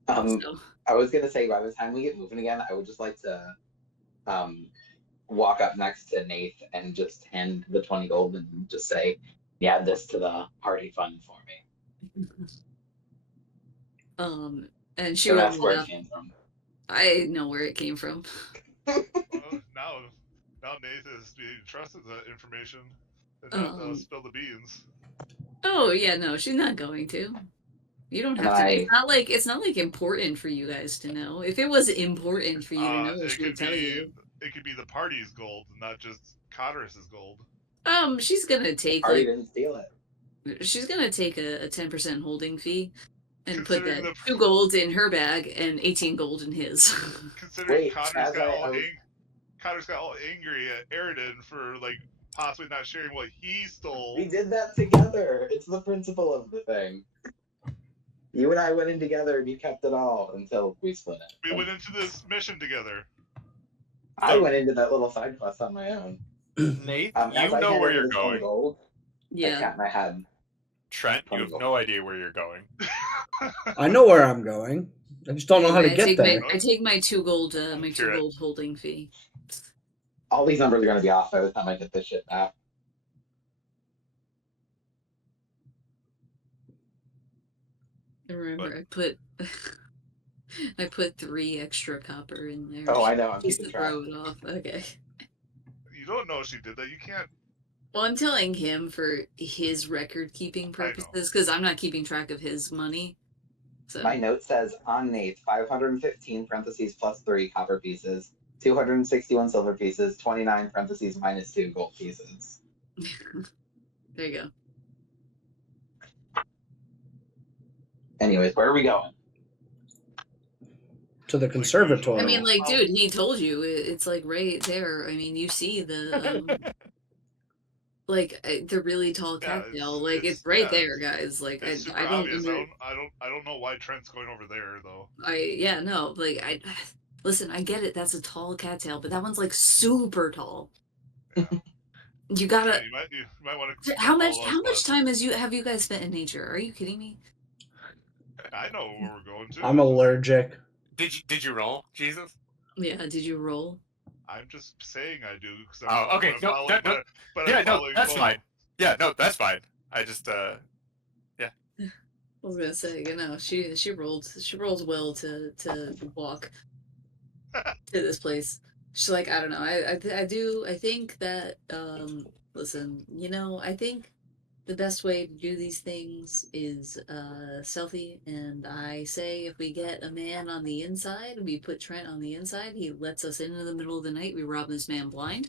So, I was gonna say by the time we get moving again, I would just like to walk up next to Nath and just hand the 20 gold and just say, "Yeah, add this to the party fund for me." and she So will that's where it laugh. came from. I know where it came from. Well, now Nathan is being trusted that information and not spill the beans. Oh yeah, no, she's not going to. You don't have to. It's not like important for you guys to know. If it was important for you to know, she would tell you. It could be the party's gold, not just Cotteris's gold. She's gonna take Party didn't steal it. she's gonna take a 10% holding fee and put Considering that 2 gold in her bag and 18 gold in his. Considering Wait, Cotter's got all angry at Eridan for like possibly not sharing what he stole. We did that together. It's the principle of the thing. You and I went in together and you kept it all until we split it. We went into this mission together. I went into that little side quest on my own. Nate, As you I know handed where her you're the 20 going. gold, I Yeah. sat my head. Trent, you have no idea where you're going. I know where I'm going. I just don't know how to Anyway, get there. I take my 2 gold, Accurate. holding fee. All these numbers are going to be off by the time I get this shit back. And remember, I put 3 extra copper in there. Oh, I know. I'm just keeping to track. throw it off. Okay. You don't know she did that. You can't. Well, I'm telling him for his record-keeping purposes, because I'm not keeping track of his money. So My note says on Nate 515 parentheses plus 3 copper pieces, 261 silver pieces, 29 parentheses minus 2 gold pieces. there you go. Anyways, where are we going? To the conservatory. I mean, like, dude, he told you. It's like right there. I mean, you see the like the really tall Yeah, cattail. Like it's right yeah, there, guys. Like It's super I don't. obvious. I don't know why Trent's going over there though. Yeah, no. Like I listen. I get it. That's a tall cattail, but that one's like super tall. Yeah. You gotta. Yeah, you might want to. How much time have you guys spent in nature? Are you kidding me? I know where we're going to. I'm allergic. Did you roll, Jesus? Yeah. Did you roll? I'm just saying I do. Cause Okay. No, that's fine. Yeah, no, that's fine. I just I was gonna say, you know, she rolled well to walk to this place. She's like, I don't know, I think that listen, you know, I think the best way to do these things is stealthy, and I say if we get a man on the inside, we put Trent on the inside, he lets us in the middle of the night, we rob this man blind.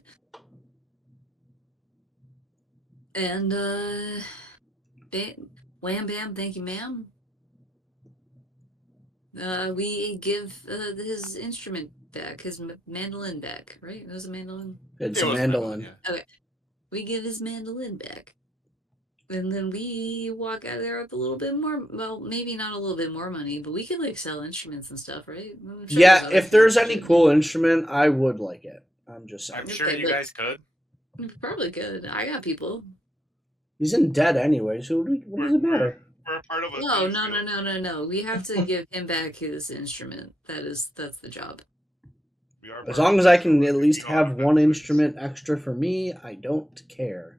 And wham bam, thank you, ma'am. We give his instrument back, his mandolin back, right? It was a mandolin? It's It a was mandolin. yeah. Okay. We give his mandolin back. And then we walk out of there with a little bit more, well, maybe not a little bit more money, but we could, like, sell instruments and stuff, right? I'm sure Yeah, there's if other there's things any to cool instrument, I would like it. I'm just saying. I'm sure Okay, you but- guys could. do. Probably could. I got people. He's in debt anyways. What does it matter? We're a part of a No, thieves no, guild. no, no, no, no. We have to give him back his instrument. That's the job. We are As part long of as a I thieves can guild. at We least know how to have vet one things. instrument extra for me, I don't care.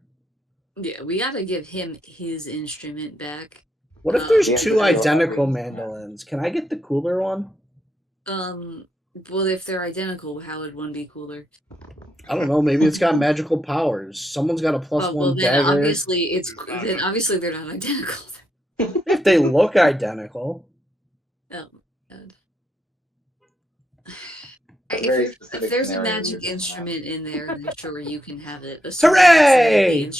Yeah, we gotta give him his instrument back. What if there's The two answer is identical every- mandolins? Can I get the cooler one? Well, if they're identical, how would one be cooler? I don't know. Maybe it's got magical powers. Someone's got a plus Oh, one well, then dagger. obviously It's not then like- obviously they're not identical. If they look identical. Oh, God. That's a very If specific there's a scenario magic you're doing instrument in there, then sure you can have it. Hooray!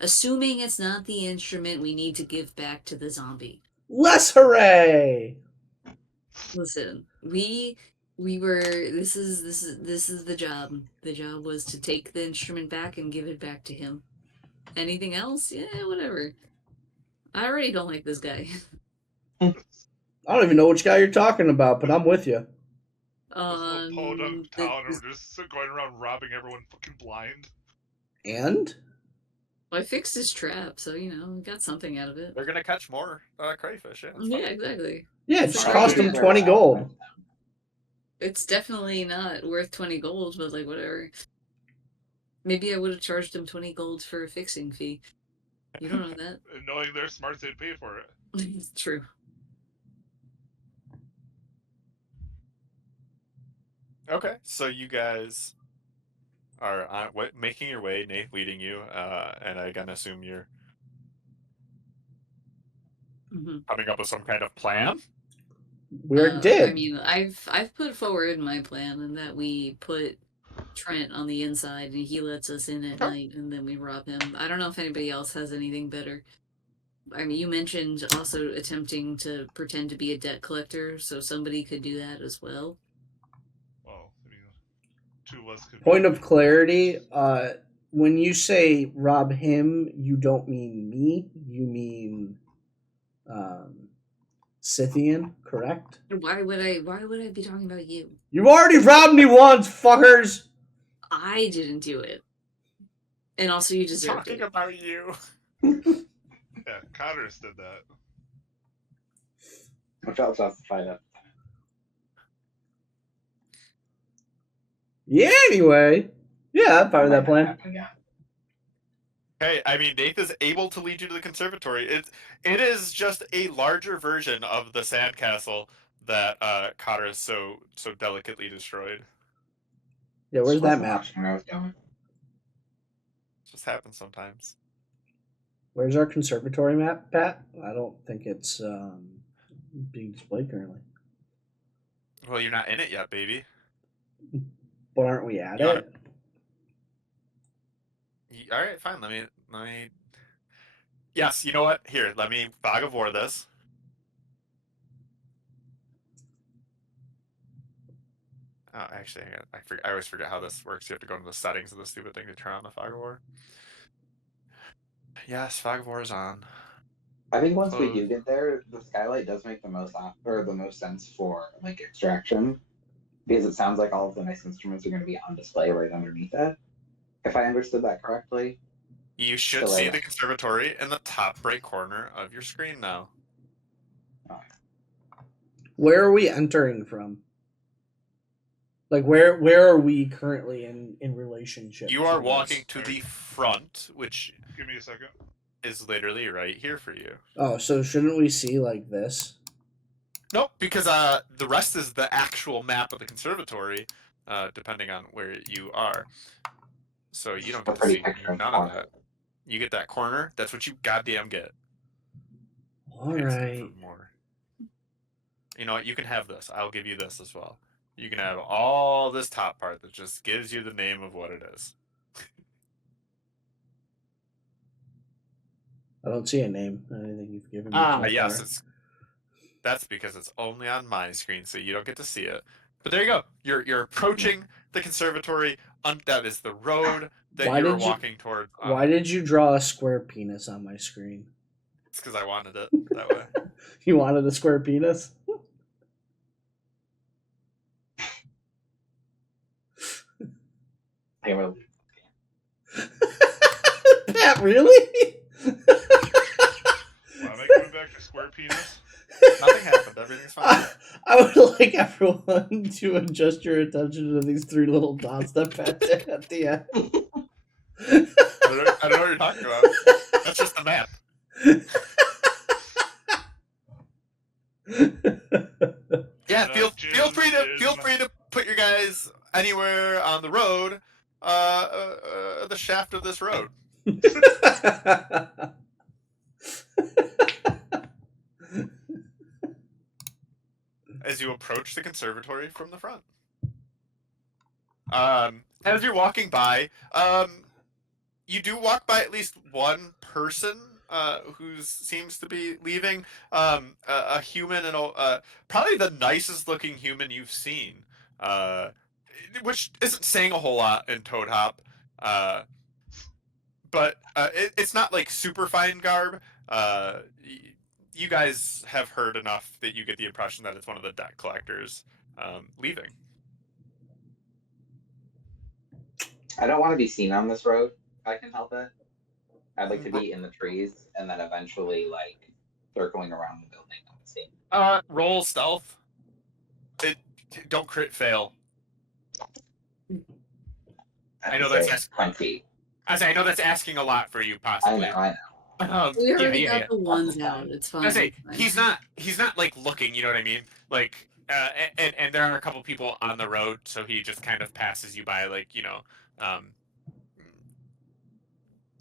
Assuming it's not the instrument we need to give back to the zombie. Less hooray! Listen, we were. This is the job. The job was to take the instrument back and give it back to him. Anything else? Yeah, whatever. I already don't like this guy. I don't even know which guy you're talking about, but I'm with you. This little podunk The- town, and we're just going around robbing everyone fucking blind. And? I fixed his trap, so you know, got something out of it. They're gonna catch more crayfish. Yeah, it's Yeah, fine. exactly. Yeah, it It's just like- cost him 20 gold. It's definitely not worth 20 gold, but like whatever. Maybe I would have charged him 20 gold for a fixing fee. You don't know that. And knowing they're smart, they'd pay for it. It's true. Okay, so you guys are making your way, Nate leading you, and I can assume you're Mm-hmm. coming up with some kind of plan. We did. I mean, I've put forward my plan, and that we put Trent on the inside, and he lets us in at night, and then we rob him. I don't know if anybody else has anything better. I mean, you mentioned also attempting to pretend to be a debt collector, so somebody could do that as well. Well, I mean, two of us could. Point of clarity, when you say rob him, you don't mean me. You mean Scythian, correct? Why would I be talking about you? You already robbed me once, fuckers! I didn't do it. And also you deserved Talking it. about you. Yeah, Cotter's did that. I felt justified at Yeah. Anyway, yeah, I'm fine with that plan. Yeah. Hey, I mean, Nath is able to lead you to the conservatory. It is just a larger version of the sandcastle that Cotter is so delicately destroyed. Yeah, where's that map? Where I was going. It just happens sometimes. Where's our conservatory map, Pat? I don't think it's being displayed currently. Well, you're not in it yet, baby. But aren't we at You wanna- it? All right, fine. Let me. Yes, you know what? Here, let me fog of war this. Oh, actually, I always forget how this works. You have to go into the settings of the stupid thing to turn on the fog of war. Yes, fog of war is on. I think once we Close. do get there, the skylight does make the most sense for like extraction, because it sounds like all of the nice instruments are going to be on display right underneath it. If I understood that correctly. You should see the conservatory in the top right corner of your screen now. Where are we entering from? Like where are we currently in relationship? You are to walking this? to the front, which Give me a second. is literally right here for you. Oh, so shouldn't we see like this? Nope, because the rest is the actual map of the conservatory, depending on where you are. So you don't get to pretty see picture of the none of corner. that. You get that corner. That's what you goddamn get. All Okay, so right. for more. You know what? You can have this. I'll give you this as well. You can have all this top part that just gives you the name of what it is. I don't see a name. Anything you've given me. Ah, so yes, far. that's because it's only on my screen, so you don't get to see it. But there you go. You're approaching the conservatory. That is the road that Why you're did you- walking toward. Why did you draw a square penis on my screen? It's because I wanted it that way. You wanted a square penis? I will. Pat, really? Why am I coming back to square penis? Nothing happened. Everything's fine. I would like everyone to adjust your attention to these three little dots that Pat did at the end. I don't know what you're talking about. That's just the map. Yeah, feel free to put your guys anywhere on the road, the shaft of this road. As you approach the conservatory from the front. As you're walking by, you do walk by at least one person who seems to be leaving. A human, and probably the nicest looking human you've seen. Which isn't saying a whole lot in Toad Hop. But it's not like super fine garb. You guys have heard enough that you get the impression that it's one of the debt collectors leaving. I don't want to be seen on this road. If I can help it. I'd like to be in the trees and then eventually like circling around the building. Roll stealth. Don't crit fail. I know that's 20. I know that's asking a lot for you, possibly. I know. We already got the ones out. It's fine. I say It's fine. he's not like looking. You know what I mean? Like, and there are a couple people on the road, so he just kind of passes you by. Like,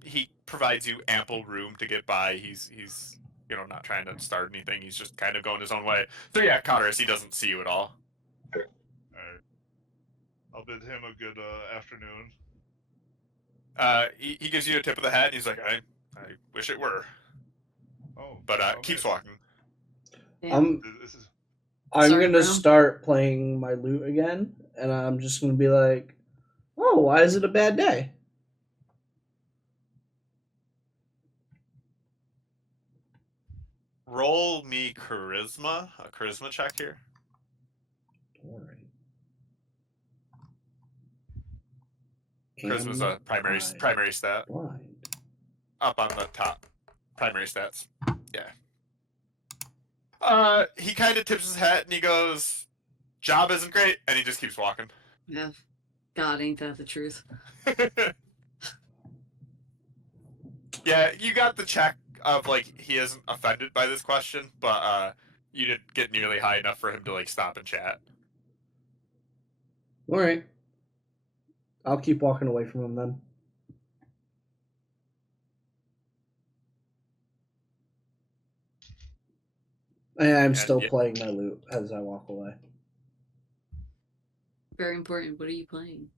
he provides you ample room to get by. He's not trying to start anything. He's just kind of going his own way. So yeah, Cotterus, he doesn't see you at all. Alright. I'll bid him a good afternoon. He gives you a tip of the hat, and he's like, I wish it were. Oh, But okay. keeps walking. Yeah. I'm Sorry, gonna Brown. start playing my lute again, and I'm just gonna be like, "Oh, why is it a bad day?" Roll me charisma, a charisma check here. All right. Charisma's a primary stat. Blind. Up on the top. primary stats. Yeah. He kind of tips his hat and he goes, "Job isn't great," and he just keeps walking. Yeah. God, ain't that the truth? Yeah, you got the check of like he isn't offended by this question, but you didn't get nearly high enough for him to like stop and chat. All right. I'll keep walking away from him then. And I'm still yeah. playing my lute as I walk away. Very important. What are you playing?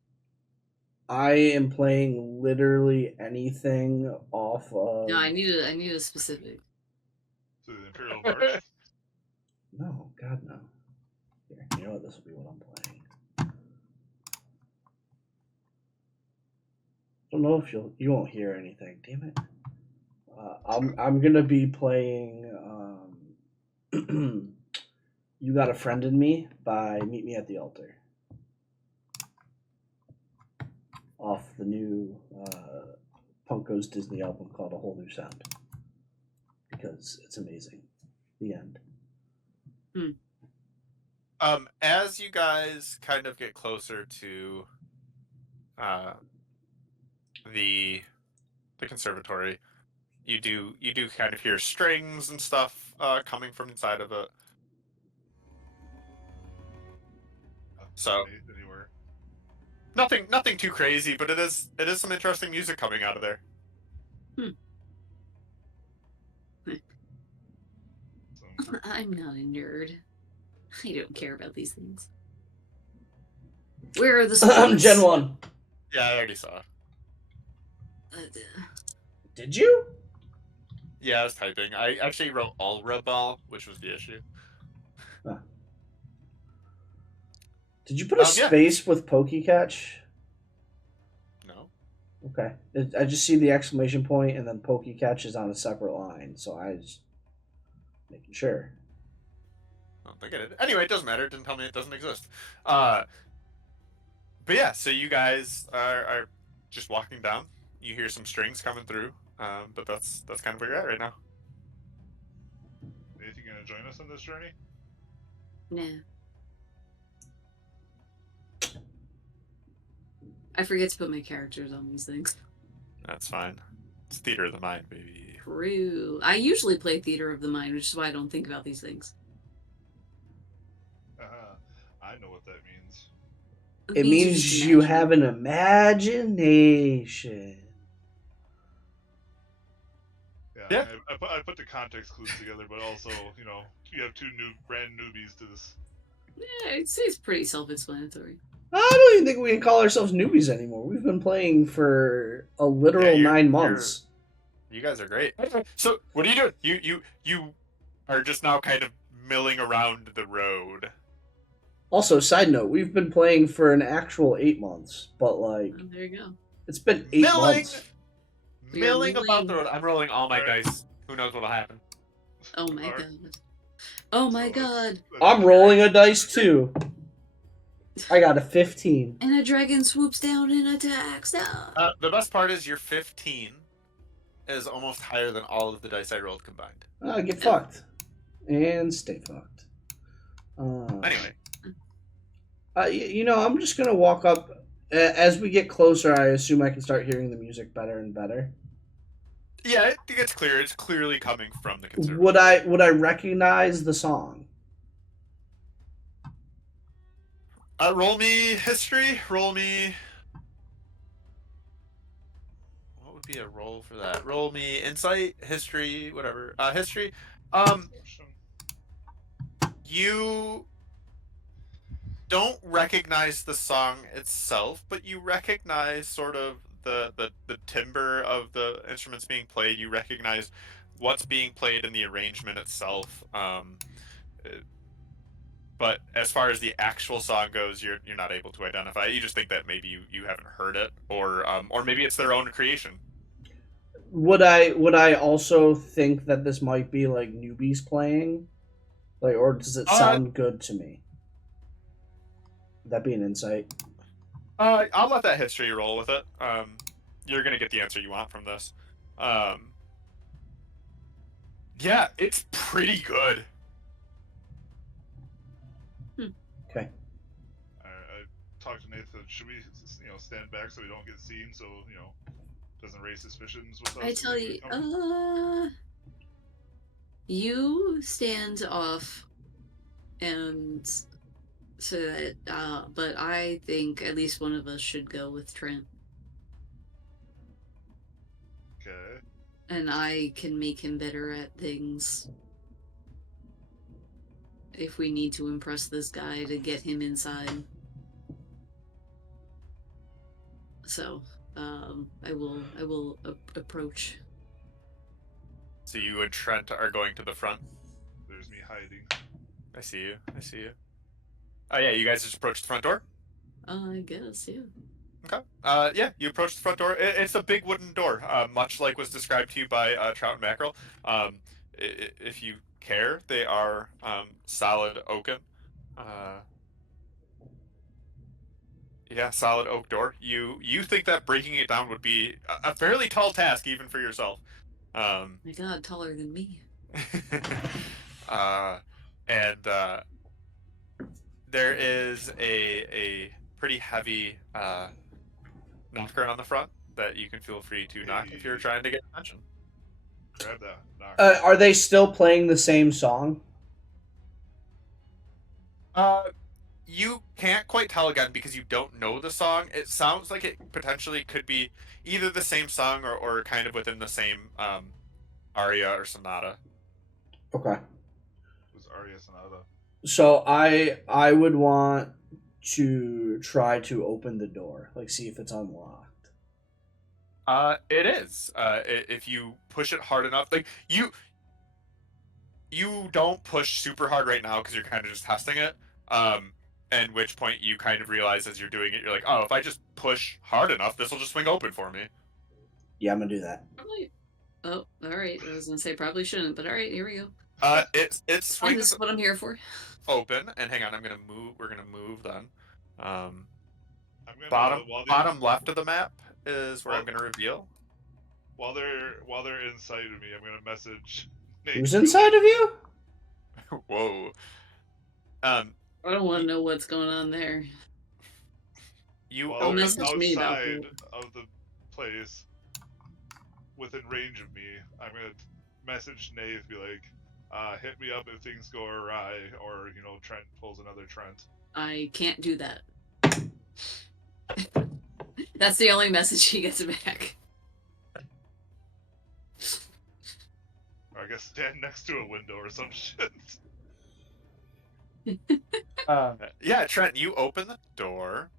I am playing literally anything off of. No, I need a specific. To the Imperial March. No, God no. Here, you know what? This will be what I'm playing. I don't know if you won't hear anything. Damn it. I'm gonna be playing. You Got a Friend in Me by Meet Me at the Altar. Off the new Punk Goes Disney album called A Whole New Sound. Because it's amazing. The end. As you guys kind of get closer to the conservatory, you do kind of hear strings and stuff coming from inside of it. So Anywhere. nothing too crazy, but it is some interesting music coming out of there. I'm not a nerd. I don't care about these things. Where are the I'm spots? Gen 1. Yeah, I already saw. Did you? Yeah, I was typing. I actually wrote all rebel, which was the issue. Huh. Did you put a space with PokeCatch? No. Okay. I just see the exclamation point and then PokeCatch is on a separate line, so I was making sure. I don't think I did. Anyway, it doesn't matter. It didn't tell me it doesn't exist. But yeah, so you guys are just walking down. You hear some strings coming through, but that's kind of where you're at right now. Nathan, gonna join us on this journey? Nah. I forget to put my characters on these things. That's fine. It's theater of the mind, baby. True. I usually play theater of the mind, which is why I don't think about these things. I know what that means. It means you have an imagination. Yeah. I put the context clues together, but also, you know, you have two brand newbies to this. Yeah, it's pretty self-explanatory. I don't even think we can call ourselves newbies anymore. We've been playing for a literal 9 months. You guys are great. So, what are you doing? You are just now kind of milling around the road. Also, side note, we've been playing for an actual 8 months, but like, oh, there you go. It's been 8 months. Milling about the road. I'm rolling all my dice. Who knows what'll happen? Oh my god. Oh my god. I'm rolling a dice too. I got a 15. And a dragon swoops down and attacks. The best part is your 15 is almost higher than all of the dice I rolled combined. Get fucked. And stay fucked. Anyway. I'm just going to walk up. As we get closer, I assume I can start hearing the music better and better. Yeah, it gets clear. It's clearly coming from the conservatory. Would I recognize the song? Roll me history. Roll me. What would be a roll for that? Roll me insight, history, whatever. History. You don't recognize the song itself, but you recognize sort of the timbre of the instruments being played. You recognize what's being played in the arrangement itself. But as far as the actual song goes, you're not able to identify it. You just think that maybe you haven't heard it, or maybe it's their own creation. Would I also think that this might be like newbies playing, like, or does it sound good to me? Would that be an insight? I'll let that history roll with it. You're gonna get the answer you want from this. Yeah, it's pretty good. Okay. I talked to Nathan. Should we, stand back so we don't get seen? So doesn't raise suspicions with us. I tell when we you, come? you stand off, and so that, but I think at least one of us should go with Trent, Okay. and I can make him better at things if we need to impress this guy to get him inside. So, I will approach. So you and Trent are going to the front. There's me hiding. I see you. I see you. Oh yeah, you guys just approach the front door. I guess, yeah. Okay. Yeah, you approach the front door. It's a big wooden door, much like was described to you by Trout and Mackerel. If you care, they are solid oaken. Yeah, solid oak door. You think that breaking it down would be a fairly tall task even for yourself. My God, taller than me. uh, and there is a pretty heavy knocker on the front that you can feel free to knock if you're trying to get attention. Grab that knocker. Are they still playing the same song? You can't quite tell again because you don't know the song. It sounds like it potentially could be either the same song or kind of within the same aria or sonata. Okay. It was Arya Sonata. So I would want to try to open the door, like see if it's unlocked. It is. If you push it hard enough, like you don't push super hard right now because you're kind of just testing it. At which point you kind of realize as you're doing it, you're like, oh, if I just push hard enough, this will just swing open for me. Yeah, I'm gonna do that. Probably. Oh, all right. I was gonna say probably shouldn't, but all right, here we go. It This swings is what I'm here for. open, and hang on, I'm gonna move. We're gonna move then. I'm gonna, Bottom left of the map is where I'm gonna reveal. While they're inside of me, I'm gonna message Nate. Who's inside of you? Whoa. I don't want to know what's going on there. You While Don't they're message me about outside it. of the place, within range of me, I'm gonna message Nate, be like, hit me up if things go awry, or Trent pulls another Trent. I can't do that. That's the only message he gets back. Or I guess stand next to a window or some shit. Yeah, Trent, you open the door,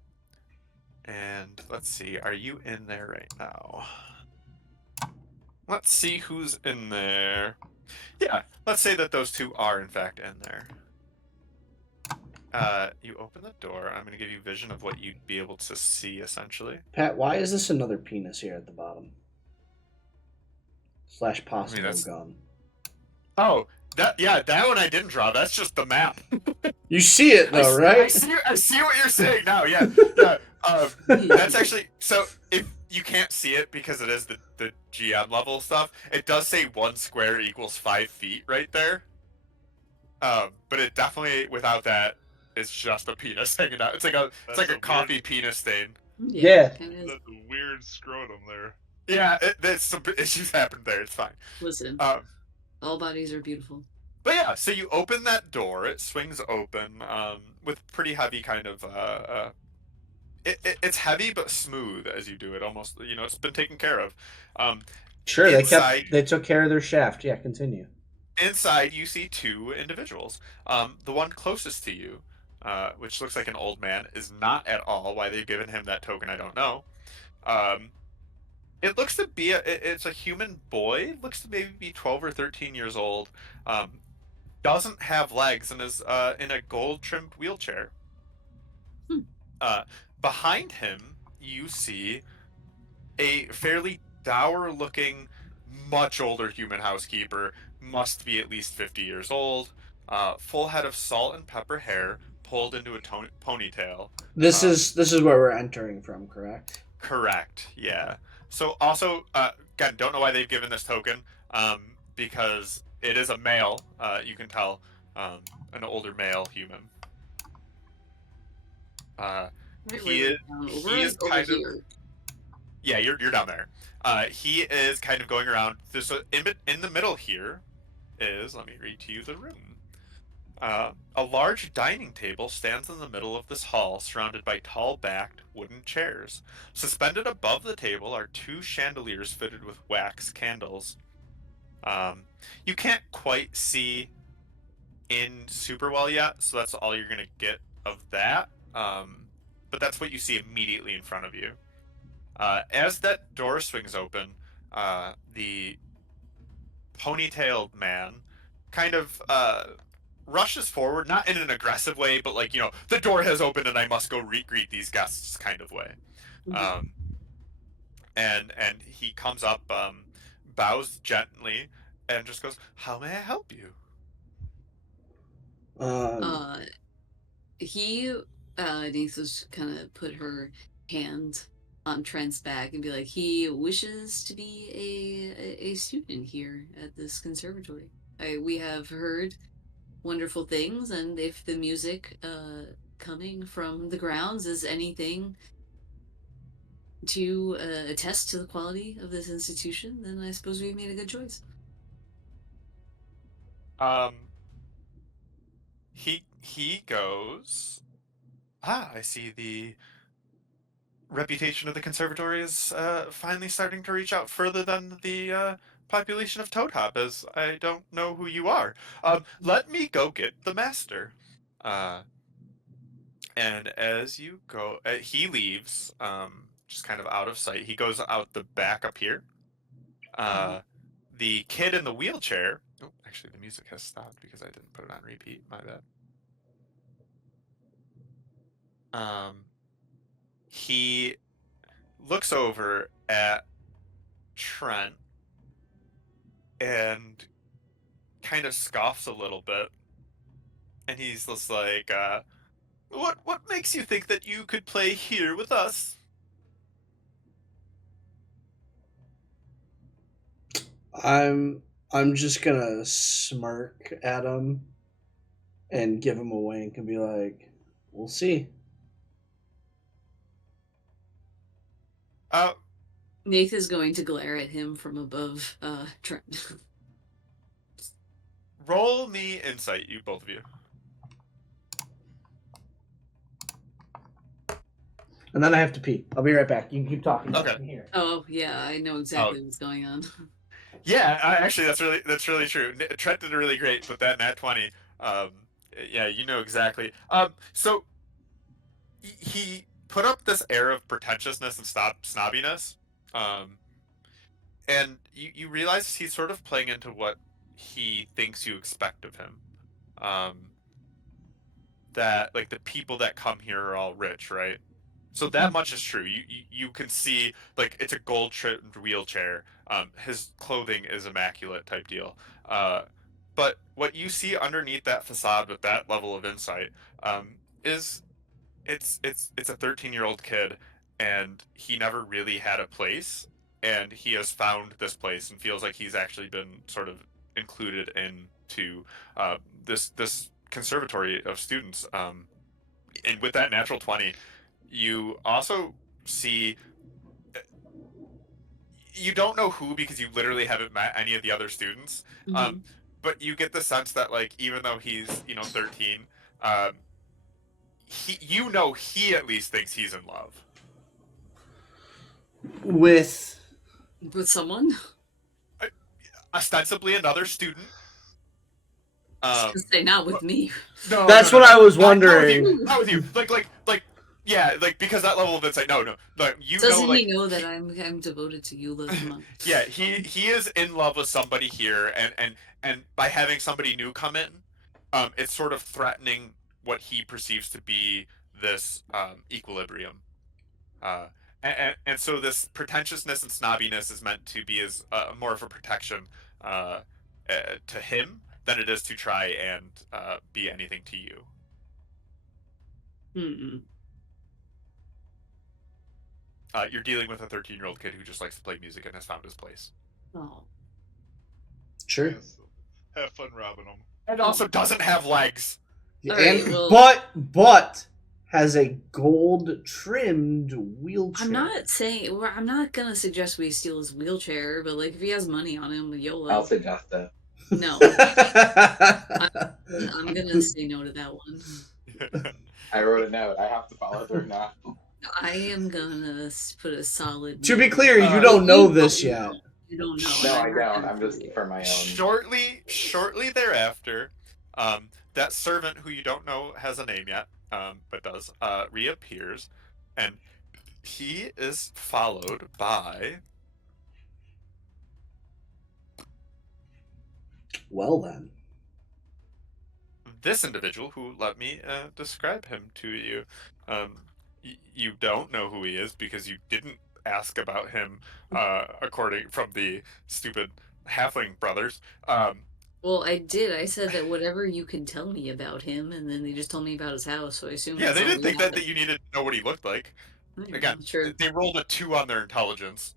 and let's see, are you in there right now? Let's see who's in there. Yeah, let's say that those two are in fact in there. You open the door. I'm going to give you vision of what you'd be able to see, essentially. Pat, why is this another penis here at the bottom? / possible gun. Oh, that one I didn't draw. That's just the map. You see it though, right? I see what you're saying now. Yeah, yeah. That's actually so. If you can't see it because it is the GM level stuff, it does say 1 square equals 5 feet right there. But it definitely without that is just a penis hanging out. It's like a coffee penis stain. Yeah. That's a weird scrotum there. Yeah, there's some issues happened there. It's fine. Listen, all bodies are beautiful. But yeah, so you open that door. It swings open with pretty heavy kind of. It's heavy but smooth as you do it. Almost, it's been taken care of. Sure, they took care of their shaft. Yeah, continue. Inside, you see 2 individuals. The one closest to you, which looks like an old man, is not at all. Why they've given him that token, I don't know. It looks to be it's a human boy. Looks to maybe be 12 or 13 years old. Doesn't have legs and is in a gold-trimmed wheelchair. Behind him, you see a fairly dour-looking, much older human housekeeper. Must be at least 50 years old. Full head of salt and pepper hair pulled into a ponytail. This is where we're entering from, correct? Correct. Yeah. So also, again, don't know why they've given this token. Because it is a male. You can tell, an older male human. He is Down over he us, is over kind of here. yeah. You're down there. He is kind of going around. So in the middle here is, let me read to you the room. A large dining table stands in the middle of this hall, surrounded by tall-backed wooden chairs. Suspended above the table are two chandeliers fitted with wax candles. You can't quite see in super well yet, so that's all you're gonna get of that. But that's what you see immediately in front of you. As that door swings open, the ponytailed man kind of rushes forward, not in an aggressive way, but like, the door has opened and I must go greet these guests kind of way. Um, and he comes up, bows gently, and just goes, "How may I help you?" Uh, he, Nathan's kind of put her hand on Trent's back and be like, he wishes to be a student here at this conservatory. We have heard wonderful things, and if the music coming from the grounds is anything to attest to the quality of this institution, then I suppose we've made a good choice. Um, he goes, I see the reputation of the conservatory is finally starting to reach out further than the population of Toad Hop, as I don't know who you are. Let me go get the master. Uh, and as you go, he leaves, just kind of out of sight. He goes out the back up here. The kid in the wheelchair. Oh, actually, the music has stopped because I didn't put it on repeat. My bad. He looks over at Trent and kind of scoffs a little bit, and he's just like, what makes you think that you could play here with us?" I'm just gonna smirk at him and give him a wink and be like, "We'll see." Nathan's going to glare at him from above Trent. Roll me insight, you both of you. And then I have to pee. I'll be right back. You can keep talking. Okay. Here. Oh yeah, I know exactly what's going on. Yeah, actually, that's really true. Trent did really great with that nat 20. Um, yeah, you know exactly. So he put up this air of pretentiousness and snobbiness, um, and you realize he's sort of playing into what he thinks you expect of him. Um, that like the people that come here are all rich, right? So that much is true. You can see like it's a gold trimmed wheelchair. His clothing is immaculate type deal. Uh, but what you see underneath that facade with that level of insight, is it's a 13-year-old kid, and he never really had a place, and he has found this place and feels like he's actually been sort of included into this conservatory of students. And with that natural 20, you also see, you don't know who because you literally haven't met any of the other students. Mm-hmm. But you get the sense that like even though he's 13, um, he at least thinks he's in love. With someone? Ostensibly another student. Just say not with me. No, that's no, what I was not with wondering. you. Not with you. Like, yeah, like because that level of insight. No. Like Doesn't like he know that I'm devoted to you, Lizma? yeah, he is in love with somebody here, and by having somebody new come in, it's sort of threatening what he perceives to be this equilibrium. Uh, and so this pretentiousness and snobbiness is meant to be as more of a protection uh, to him than it is to try and be anything to you. Mm-mm. You're dealing with a 13-year-old kid who just likes to play music and has found his place. Oh. Sure. Yes. Have fun robbing them. It also doesn't have legs. All right, And well- but has a gold trimmed wheelchair. I'm not gonna suggest we steal his wheelchair, but like if he has money on him, YOLO. I'll suggest it. No, I'm gonna say no to that one. I wrote a note. I have to follow through now. I am gonna put a solid. To be no. clear, you don't know You this don't yet. know. You don't know. No, and I heard don't. that I'm from just you. for my own. Shortly thereafter, that servant who you don't know has a name yet, but does, reappears, and he is followed by. Well then. This individual who let me describe him to you. You don't know who he is because you didn't ask about him according from the stupid halfling brothers. Well, I did. I said that whatever you can tell me about him, and then they just told me about his house, so I assume. Yeah, that's they all didn't we think had. that you needed to know what he looked like. Again, True. they rolled a 2 on their intelligence.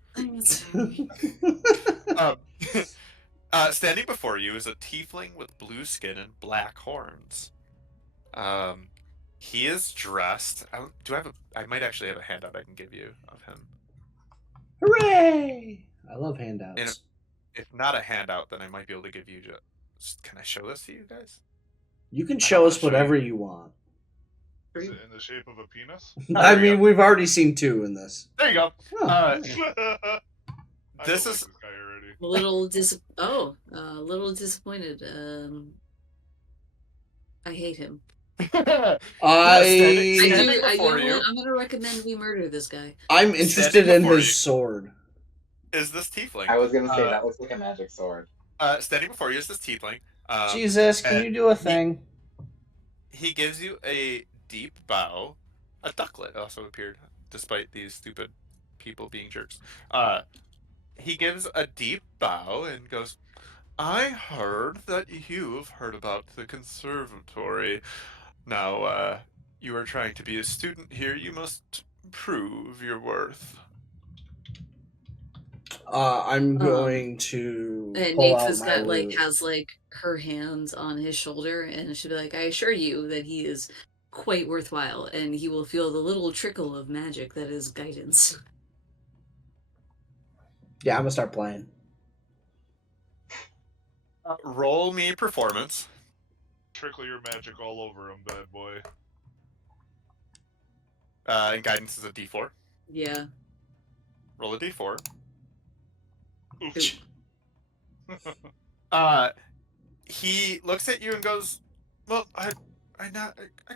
Standing before you is a tiefling with blue skin and black horns. He is dressed. I might actually have a handout I can give you of him. Hooray! I love handouts. And if not a handout, then I might be able to give you just. Can I show this to you guys? You can show us whatever you want. Is it in the shape of a penis? I mean, we've already seen 2 in this. There you go. Oh, I This don't like is- this guy already. A little disappointed. I hate him. I Standing before you I'm gonna recommend we murder this guy. I'm interested Standing in before his you. sword. is this tiefling. I was gonna say that looks like a magic sword. Standing before you is this tiefling. Jesus, can you do a thing? He gives you a deep bow. A ducklet also appeared, despite these stupid people being jerks. He gives a deep bow and goes, I heard that you've heard about the conservatory. Now, you are trying to be a student here. You must prove your worth. I'm going to And pull Nath out has my got lute. has her hands on his shoulder, and she'll be like, I assure you that he is quite worthwhile, and he will feel the little trickle of magic that is guidance. Yeah, I'm gonna start playing. Roll me performance. Trickle your magic all over him, bad boy. And guidance is a d4. Yeah. Roll a d4. Oof. He looks at you and goes, well, I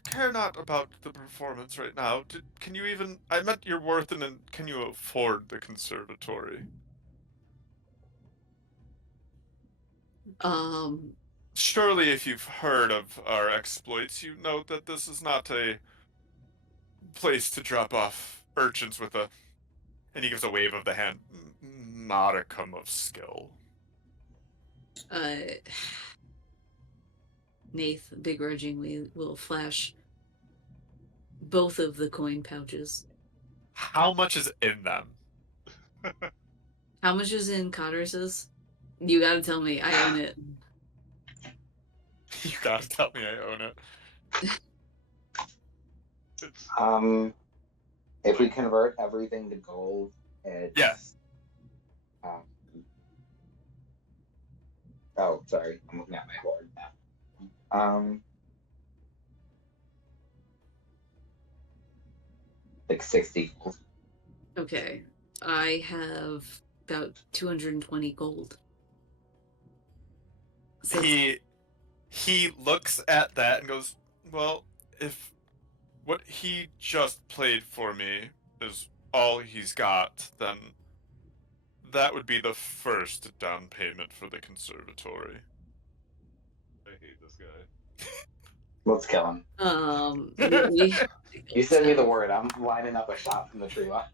care not about the performance right now. Can you even... I meant your worth and then can you afford the conservatory? Surely if you've heard of our exploits, you know that this is not a place to drop off urchins with a... And he gives a wave of the hand. Modicum of skill. Nath begrudgingly will flash both of the coin pouches. How much is in them? How much is in Cotters's? You gotta tell me. I own it. You gotta tell me I own it. It's, If we convert everything to gold, it's Yes. Oh, sorry, I'm looking at my board now. Like 60 gold. Okay. I have about 220 gold. So He looks at that and goes, well, if what he just played for me is all he's got, then that would be the first down payment for the conservatory. I hate this guy. Let's kill him. You send me the word. I'm lining up a shot from the tree line.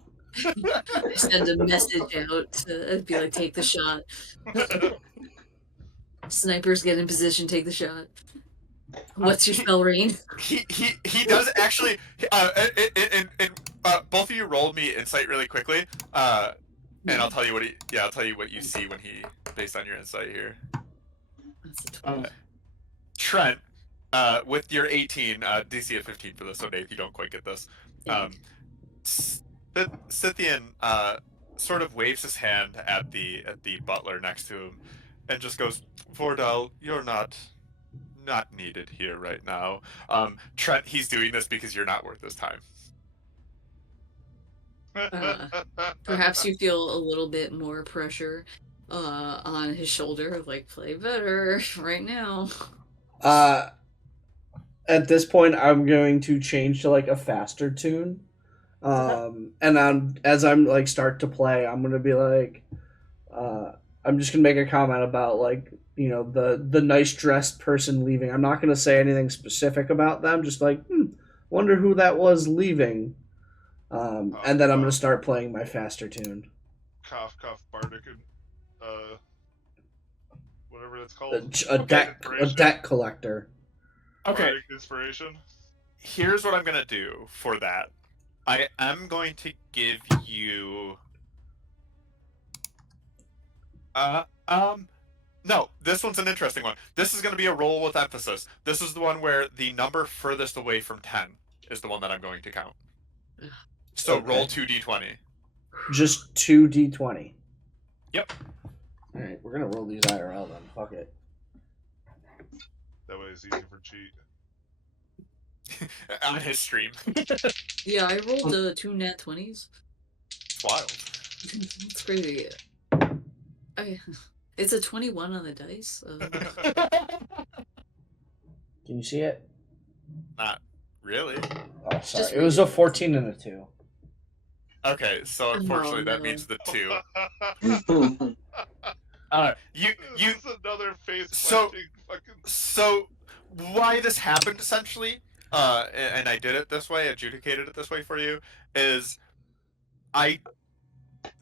Send a message out to be like, take the shot. Snipers get in position, take the shot. What's your spell range? He does actually. Both of you roll me insight really quickly, and I'll tell you what I'll tell you what you see when he based on your insight here. That's a 12. Trent, with your 18, DC of 15 for this, so Dave, you don't quite get this. Scythian sort of waves his hand at the butler next to him, and just goes, "Vordal, you're not needed here right now." Trent, he's doing this because you're not worth his time. Perhaps you feel a little bit more pressure on his shoulder of like, play better right now. At this point, I'm going to change to like a faster tune. And as I'm like start to play, I'm gonna be like, I'm just gonna make a comment about like the nice dressed person leaving. I'm not gonna say anything specific about them. Just like, wonder who that was leaving. And then I'm gonna start playing my faster tune. Cough, bardic, and whatever it's called. A debt collector. Okay. Bardic inspiration. Here's what I'm gonna do for that. I am going to give you. No, this one's an interesting one. This is going to be a roll with emphasis. This is the one where the number furthest away from 10 is the one that I'm going to count. So Okay. roll 2d20. Just 2d20. Yep. All right, we're gonna roll these IRL then. Fuck it. That way it's easy for cheat. On his stream. Yeah, I rolled 2 nat 20s. It's wild. It's crazy. It's a 21 on the dice. Can you see it? Not really. Oh, sorry. Just It was a 14 and a 2. Okay, so unfortunately that no. means the 2. This You is another face So- fucking. So why this happened essentially, and I did it this way, adjudicated it this way for you, is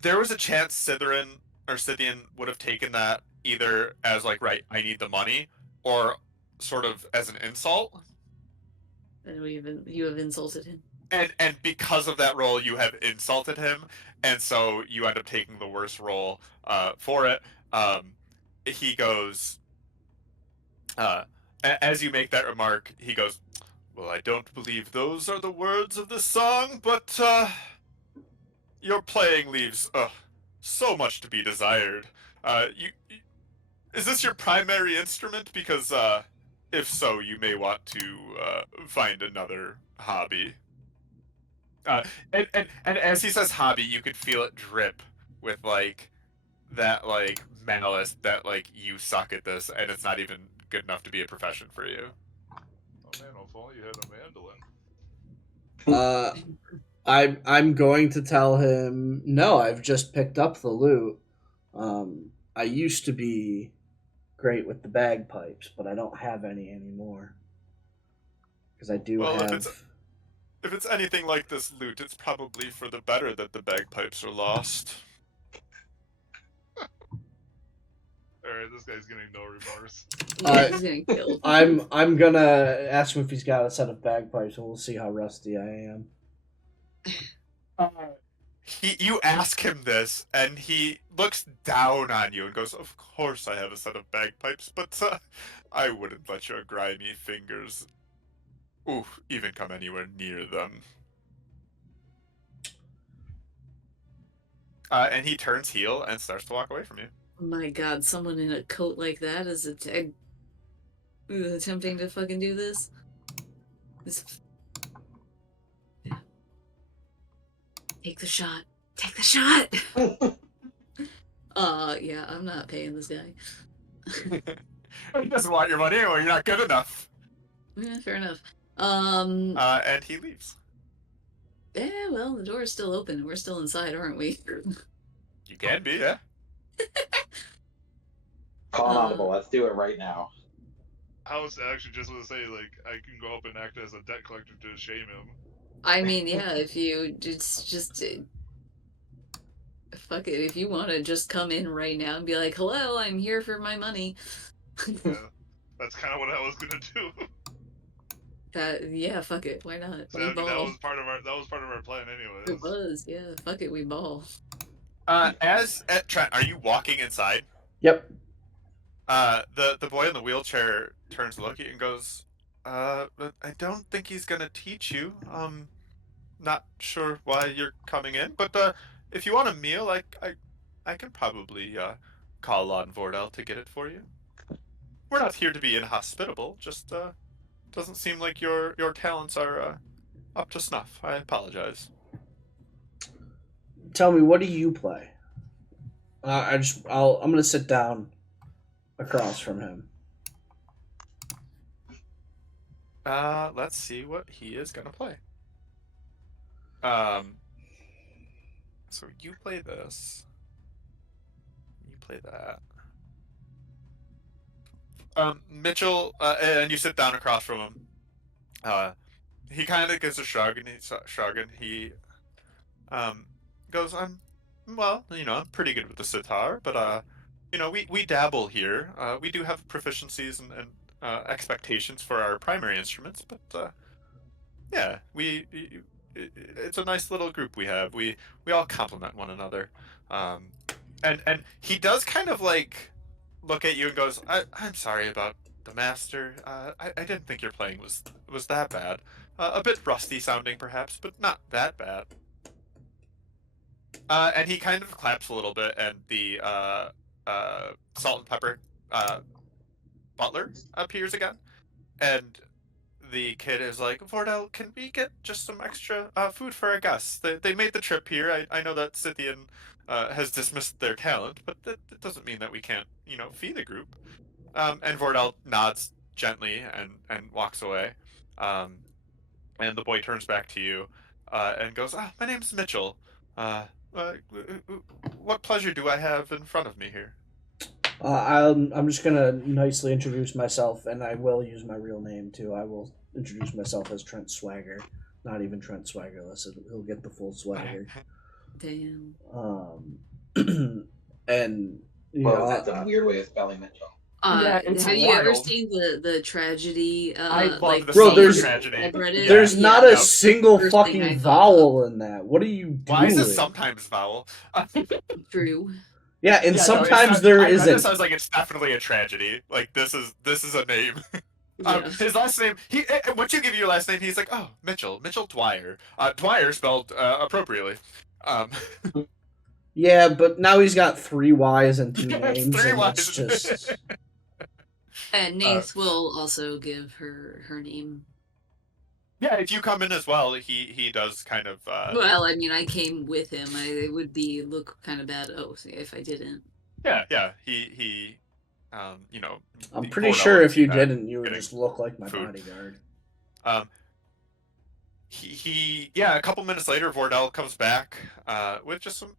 there was a chance Scythian would have taken that either as like, right, I need the money, or sort of as an insult. And you have insulted him. And because of that role, you have insulted him, and so you end up taking the worst role for it. He goes, as you make that remark, he goes, "Well, I don't believe those are the words of the song, but your playing leaves so much to be desired. Is this your primary instrument? Because if so, you may want to find another hobby." And as he says hobby, you could feel it drip with like that like malice that like you suck at this and it's not even good enough to be a profession for you. Oh man, if only you had a mandolin. I'm going to tell him no. I've just picked up the lute. I used to be great with the bagpipes, but I don't have any anymore. Because I do have. If it's anything like this lute, it's probably for the better that the bagpipes are lost. Alright, this guy's getting no remorse. Yeah, he's getting killed. I'm gonna ask him if he's got a set of bagpipes, and we'll see how rusty I am. You ask him this, and he looks down on you and goes, "Of course I have a set of bagpipes, but I wouldn't let your grimy fingers even come anywhere near them." And he turns heel and starts to walk away from you. My god, someone in a coat like that is attempting to fucking do this. Take the shot. Take the shot! Yeah, I'm not paying this guy. He doesn't want your money, or you're not good enough. Yeah, fair enough. And he leaves. Yeah, well, the door is still open. We're still inside, aren't we? You can be, yeah. Call an audible. Let's do it right now. I was actually just going to say, like, I can go up and act as a debt collector to shame him. I mean, yeah, if you just fuck it, if you want to just come in right now and be like, "Hello, I'm here for my money." Yeah, that's kind of what I was going to do. Yeah, fuck it, why not? So, We I mean, ball. that was part of our plan anyways. It was, yeah, fuck it, we ball. Trent, are you walking inside? Yep. The boy in the wheelchair turns to look at you and goes, but I don't think he's gonna teach you. Not sure why you're coming in, but if you want a meal, I can probably call on Vordel to get it for you. We're not here to be inhospitable. Just doesn't seem like your talents are up to snuff. I apologize. Tell me, what do you play? I'm gonna sit down across from him. Let's see what he is gonna play. Um, so you play this. You play that. Mitchell, and you sit down across from him. He kind of gives a shrug, and he's shrugging. He um goes, well, I'm pretty good with the sitar, but we dabble here. We do have proficiencies and expectations for our primary instruments, but yeah, it's a nice little group we have. We all complement one another. Um, and he does kind of like look at you and goes, I'm sorry about the master. I didn't think your playing was that bad. A bit rusty sounding, perhaps, but not that bad. And he kind of claps a little bit, and the salt and pepper butler appears again, and the kid is like, Vordel, can we get just some extra food for our guests? They made the trip here. I know that Scythian has dismissed their talent, but that doesn't mean that we can't, feed the group. And Vordel nods gently and walks away. Um, and the boy turns back to you and goes, my name's Mitchell. Uh, uh, what pleasure do I have in front of me here? I'm just gonna nicely introduce myself, and I will use my real name too. I will introduce myself as Trent Swagger, not even Trent Swaggerless. He'll get the full swagger. Damn. And Well, that's a weird way of spelling Mitchell. Yeah, it's Have you ever wild. seen the tragedy? I love like the Bro, Southern there's- tragedy. subreddit? there's Yeah. not Yeah. a Yep. single First thing I fucking thought vowel in that. What are you doing? Why is it sometimes vowel? True. Yeah, and Yeah, no, sometimes it's there I read isn't. this, I was like, it's definitely a tragedy. Like this is a name. Yeah. His last name. Once you give your last name, he's like, oh, Mitchell Dwyer. Dwyer spelled appropriately. Um, Yeah, but now he's got 3 Y's and 2 yeah, it's names, 3 and it's Ys. just. And Nath will also give her name. Yeah, if you come in as well, he does kind of. Well, I mean, I came with him. It would look kind of bad. Oh, if I didn't. Yeah. He. I'm pretty Vordel sure would if see you that didn't, you would getting just look like my food. bodyguard. A couple minutes later, Vordel comes back with some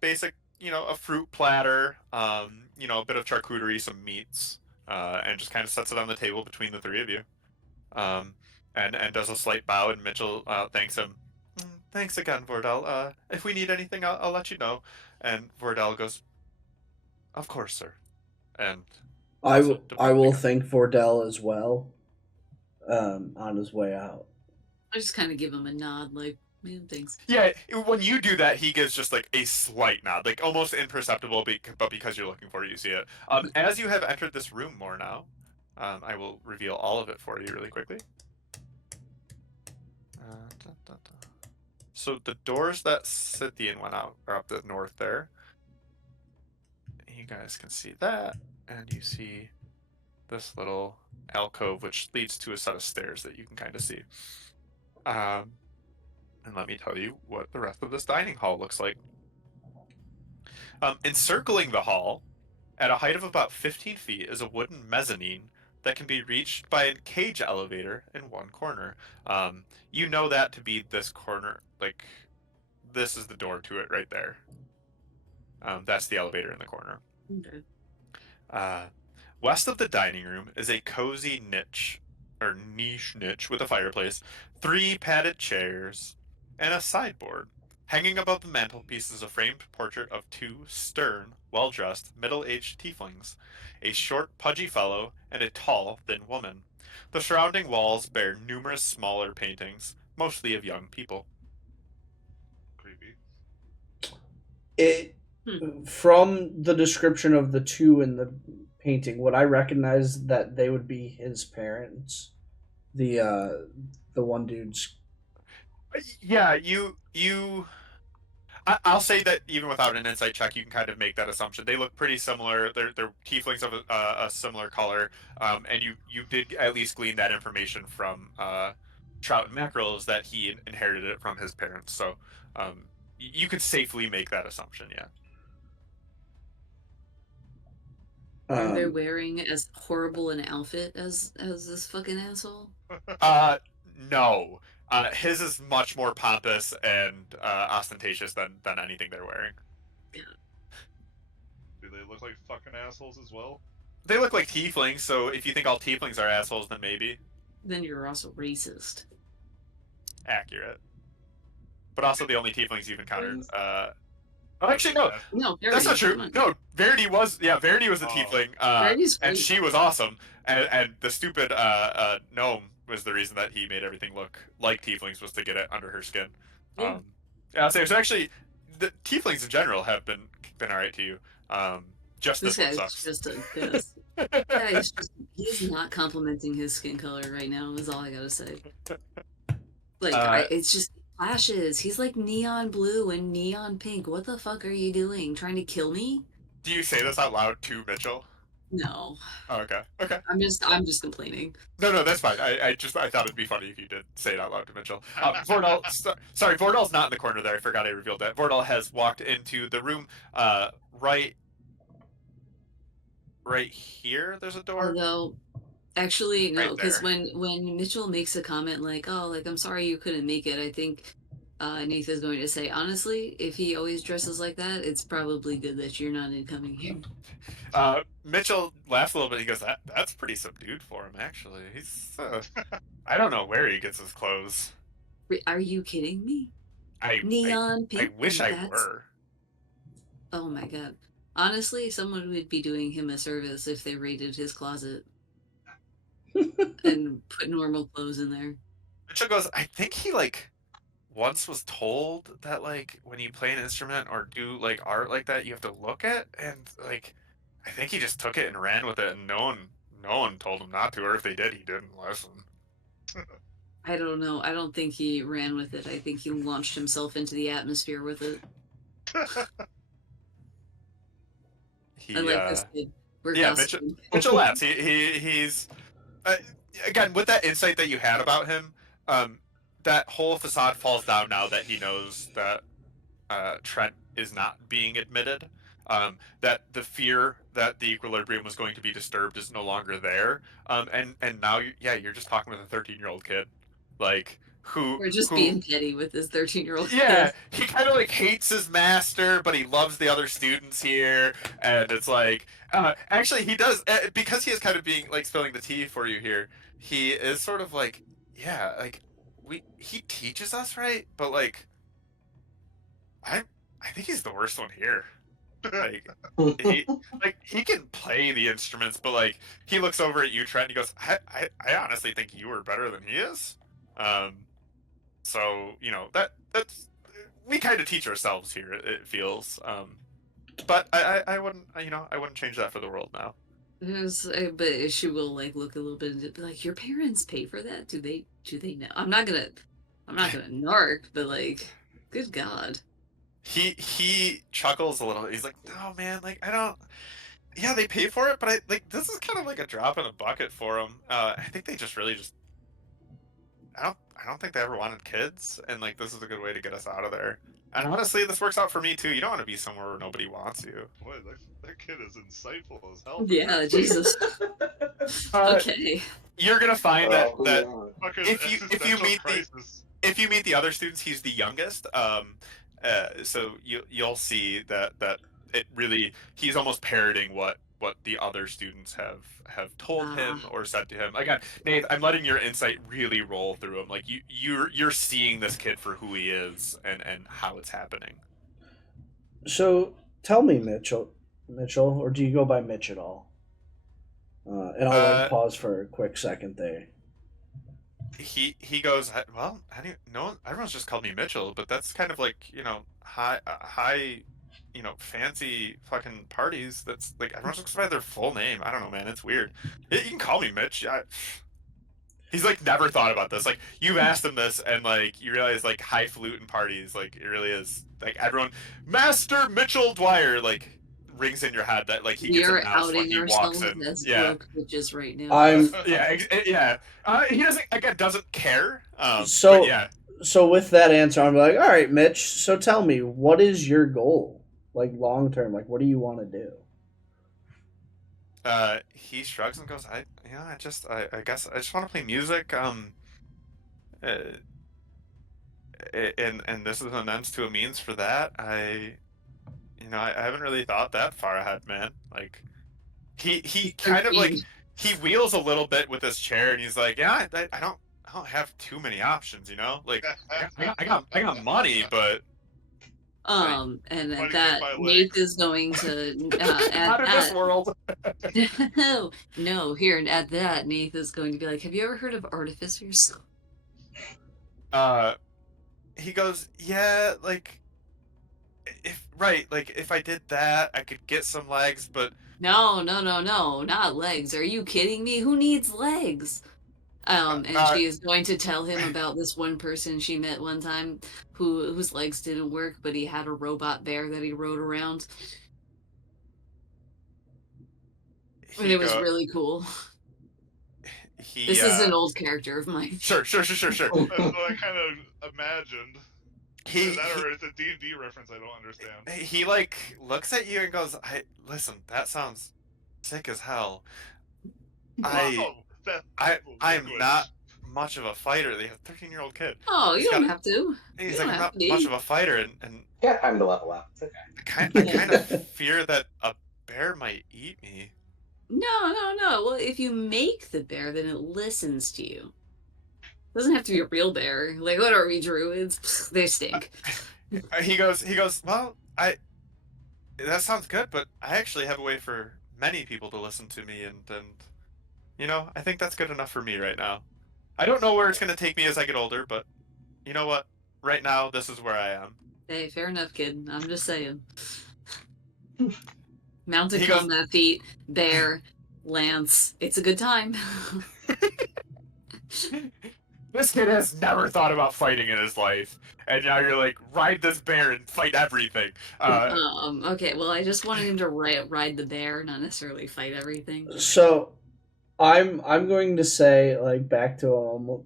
basic, a fruit platter, a bit of charcuterie, some meats, and just kind of sets it on the table between the three of you, and does a slight bow, and Mitchell thanks him. Thanks again, Vordel. If we need anything, I'll let you know. And Vordel goes, of course, sir. And I will again. thank Vordel as well on his way out. I just kind of give him a nod, like, man, thanks. Yeah, when you do that, he gives just like a slight nod, like almost imperceptible, but because you're looking for it, you see it. As you have entered this room more now, I will reveal all of it for you really quickly. So the doors that Scythian went out are up the north there. You guys can see that, and you see this little alcove, which leads to a set of stairs that you can kind of see. And let me tell you what the rest of this dining hall looks like. Encircling the hall, at a height of about 15 feet, is a wooden mezzanine that can be reached by a cage elevator in one corner. You know that to be this corner, like, this is the door to it right there. That's the elevator in the corner. Okay. West of the dining room is a cozy niche with a fireplace, 3 padded chairs, and a sideboard. Hanging above the mantelpiece is a framed portrait of 2 stern, well-dressed, middle-aged tieflings, a short, pudgy fellow, and a tall, thin woman. The surrounding walls bear numerous smaller paintings, mostly of young people. Creepy. From the description of the 2 in the painting, would I recognize that they would be his parents? The one dude's. Yeah, I'll say that even without an insight check, you can kind of make that assumption. They look pretty similar. They're tieflings of a similar color, and you did at least glean that information from Trout and Mackerels that he inherited it from his parents. So you could safely make that assumption. Yeah. Are they Um, wearing as horrible an outfit as this fucking asshole? Uh, no. His is much more pompous and ostentatious than anything they're wearing. Do they look like fucking assholes as well? They look like tieflings, so if you think all tieflings are assholes, then maybe Then you're also racist. accurate. But also the only tieflings you've encountered. Rings. Oh, actually, no, No, that's not true. No, Verity was a Oh. tiefling, Verity's and great. she was awesome. And the stupid gnome was the reason that he made everything look like tieflings, was to get it under her skin. Yeah. Yeah, I'll say so. Actually, the tieflings in general have been alright to you. Just This this one guy's sucks. just a this guy's just he's not complimenting his skin color right now, is all I gotta say. Like it's just flashes. He's like neon blue and neon pink. What the fuck are you doing? Trying to kill me? Do you say this out loud to Mitchell? No. Oh, okay. Okay. I'm just complaining. No, that's fine. I thought it'd be funny if you did say it out loud to Mitchell. Vordal, sorry, Vordal's not in the corner there. I forgot I revealed that. Vordal has walked into the room. Right here. There's a door. Although actually no, Right because there. when Mitchell makes a comment like, oh, like I'm sorry you couldn't make it, I think Nath is going to say, honestly, if he always dresses like that, it's probably good that you're not incoming here. Mitchell laughs a little bit. He goes, "That's pretty subdued for him, actually. He's I don't know where he gets his clothes. Are you kidding me? I Neon I pink. wish I That's were. oh my god. Honestly, someone would be doing him a service if they raided his closet and put normal clothes in there. Mitchell goes, I think he once was told that when you play an instrument or do art like that, you have to look at, and I think he just took it and ran with it, and no one told him not to, or if they did, he didn't listen. I don't know. I don't think he ran with it. I think he launched himself into the atmosphere with it. He I like this kid. We're yeah, gossiping. Mitchell laughs. He's again, with that insight that you had about him, that whole facade falls down now that he knows that Trent is not being admitted. That the fear that the equilibrium was going to be disturbed is no longer there. And now you're just talking with a 13-year-old kid, like We're just who being petty with this 13-year-old yeah, kid. he kind of hates his master, but he loves the other students here, and it's actually he does because he is kind of being spilling the tea for you here. He is sort of yeah, he teaches us right, but I think he's the worst one here. He he can play the instruments, but he looks over at you, Trent, and he goes, I honestly think you were better than he is. So that's we kind of teach ourselves here. It feels, but I wouldn't I wouldn't change that for the world now. But she will look a little bit and be like, your parents pay for that? Do they know? I'm not gonna narc, but good God. He chuckles a little. He's like, no man, I don't. Yeah, they pay for it, but this is kind of like a drop in a bucket for them. I think they just really just. I don't think they ever wanted kids, and this is a good way to get us out of there. And honestly, this works out for me too. You don't want to be somewhere where nobody wants you. Boy, that kid is insightful as hell. Yeah, Jesus. Okay. You're gonna find that Fucking if you meet crisis. if you meet the other students, he's the youngest. So you'll see that it really he's almost parroting what the other students have told him or said to him. Again, Nate, I'm letting your insight really roll through him. You're seeing this kid for who he is and how it's happening. So tell me, Mitchell, or do you go by Mitch at all? And I'll pause for a quick second there. He goes, well, how do you, no one, everyone's just called me Mitchell, but that's kind of high fancy fucking parties. That's like everyone's just by their full name. I don't know, man. It's weird. You can call me Mitch. He's like never thought about this. Like you've asked him this, and like you realize like highfalutin parties, like it really is like everyone. Master Mitchell Dwyer like rings in your head that like he We gets are announced when outing he walks ourselves in. as Yeah, broke bitches right now. I'm yeah. He doesn't care. But so yeah. so with that answer, I'm like, all right, Mitch. So tell me, what is your goal, like long term? Like, what do you want to do? He shrugs and goes, I guess I just want to play music. Uh, and this is an ends to a means for that. I haven't really thought that far ahead, man. Like, he kind of like 13. he wheels a little bit with his chair, and he's like, yeah, I don't have too many options, Like, I got money, but And at Money that, can't buy Nate legs. is going to add out of this that. world. No, here and at that, Nate is going to be like, "Have you ever heard of artificers?" Uh, he goes, yeah, like if I did that, I could get some legs, but No, not legs. Are you kidding me? Who needs legs? And uh, she is going to tell him about this one person she met one time whose legs didn't work, but he had a robot bear that he rode around. And he it was go really cool. he This is an old character of mine. sure. That's what I kind of imagined. He That he, or it's a D&D reference I don't understand. he like looks at you and goes, I listen, that sounds sick as hell. I Wow, that I'm language. not much of a fighter. The 13-year-old kid. Oh, you He's don't got have to. You he's don't like, I'm have not to much be. of a fighter, and Got time to level up. It's okay. I kind of fear that a bear might eat me. No. Well, if you make the bear, then it listens to you. It doesn't have to be a real bear. Like, what are we, druids? They stink. He goes, well, that sounds good, but I actually have a way for many people to listen to me, and I think that's good enough for me right now. I don't know where it's gonna take me as I get older, but you know what? Right now, this is where I am. Hey, fair enough, kid. I'm just saying. Mounted He goes, combat feat, bear, lance. It's a good time. this kid has never thought about fighting in his life, and now you're like, ride this bear and fight everything. Okay, well, I just wanted him to ride the bear, not necessarily fight everything. So I'm going to say like back to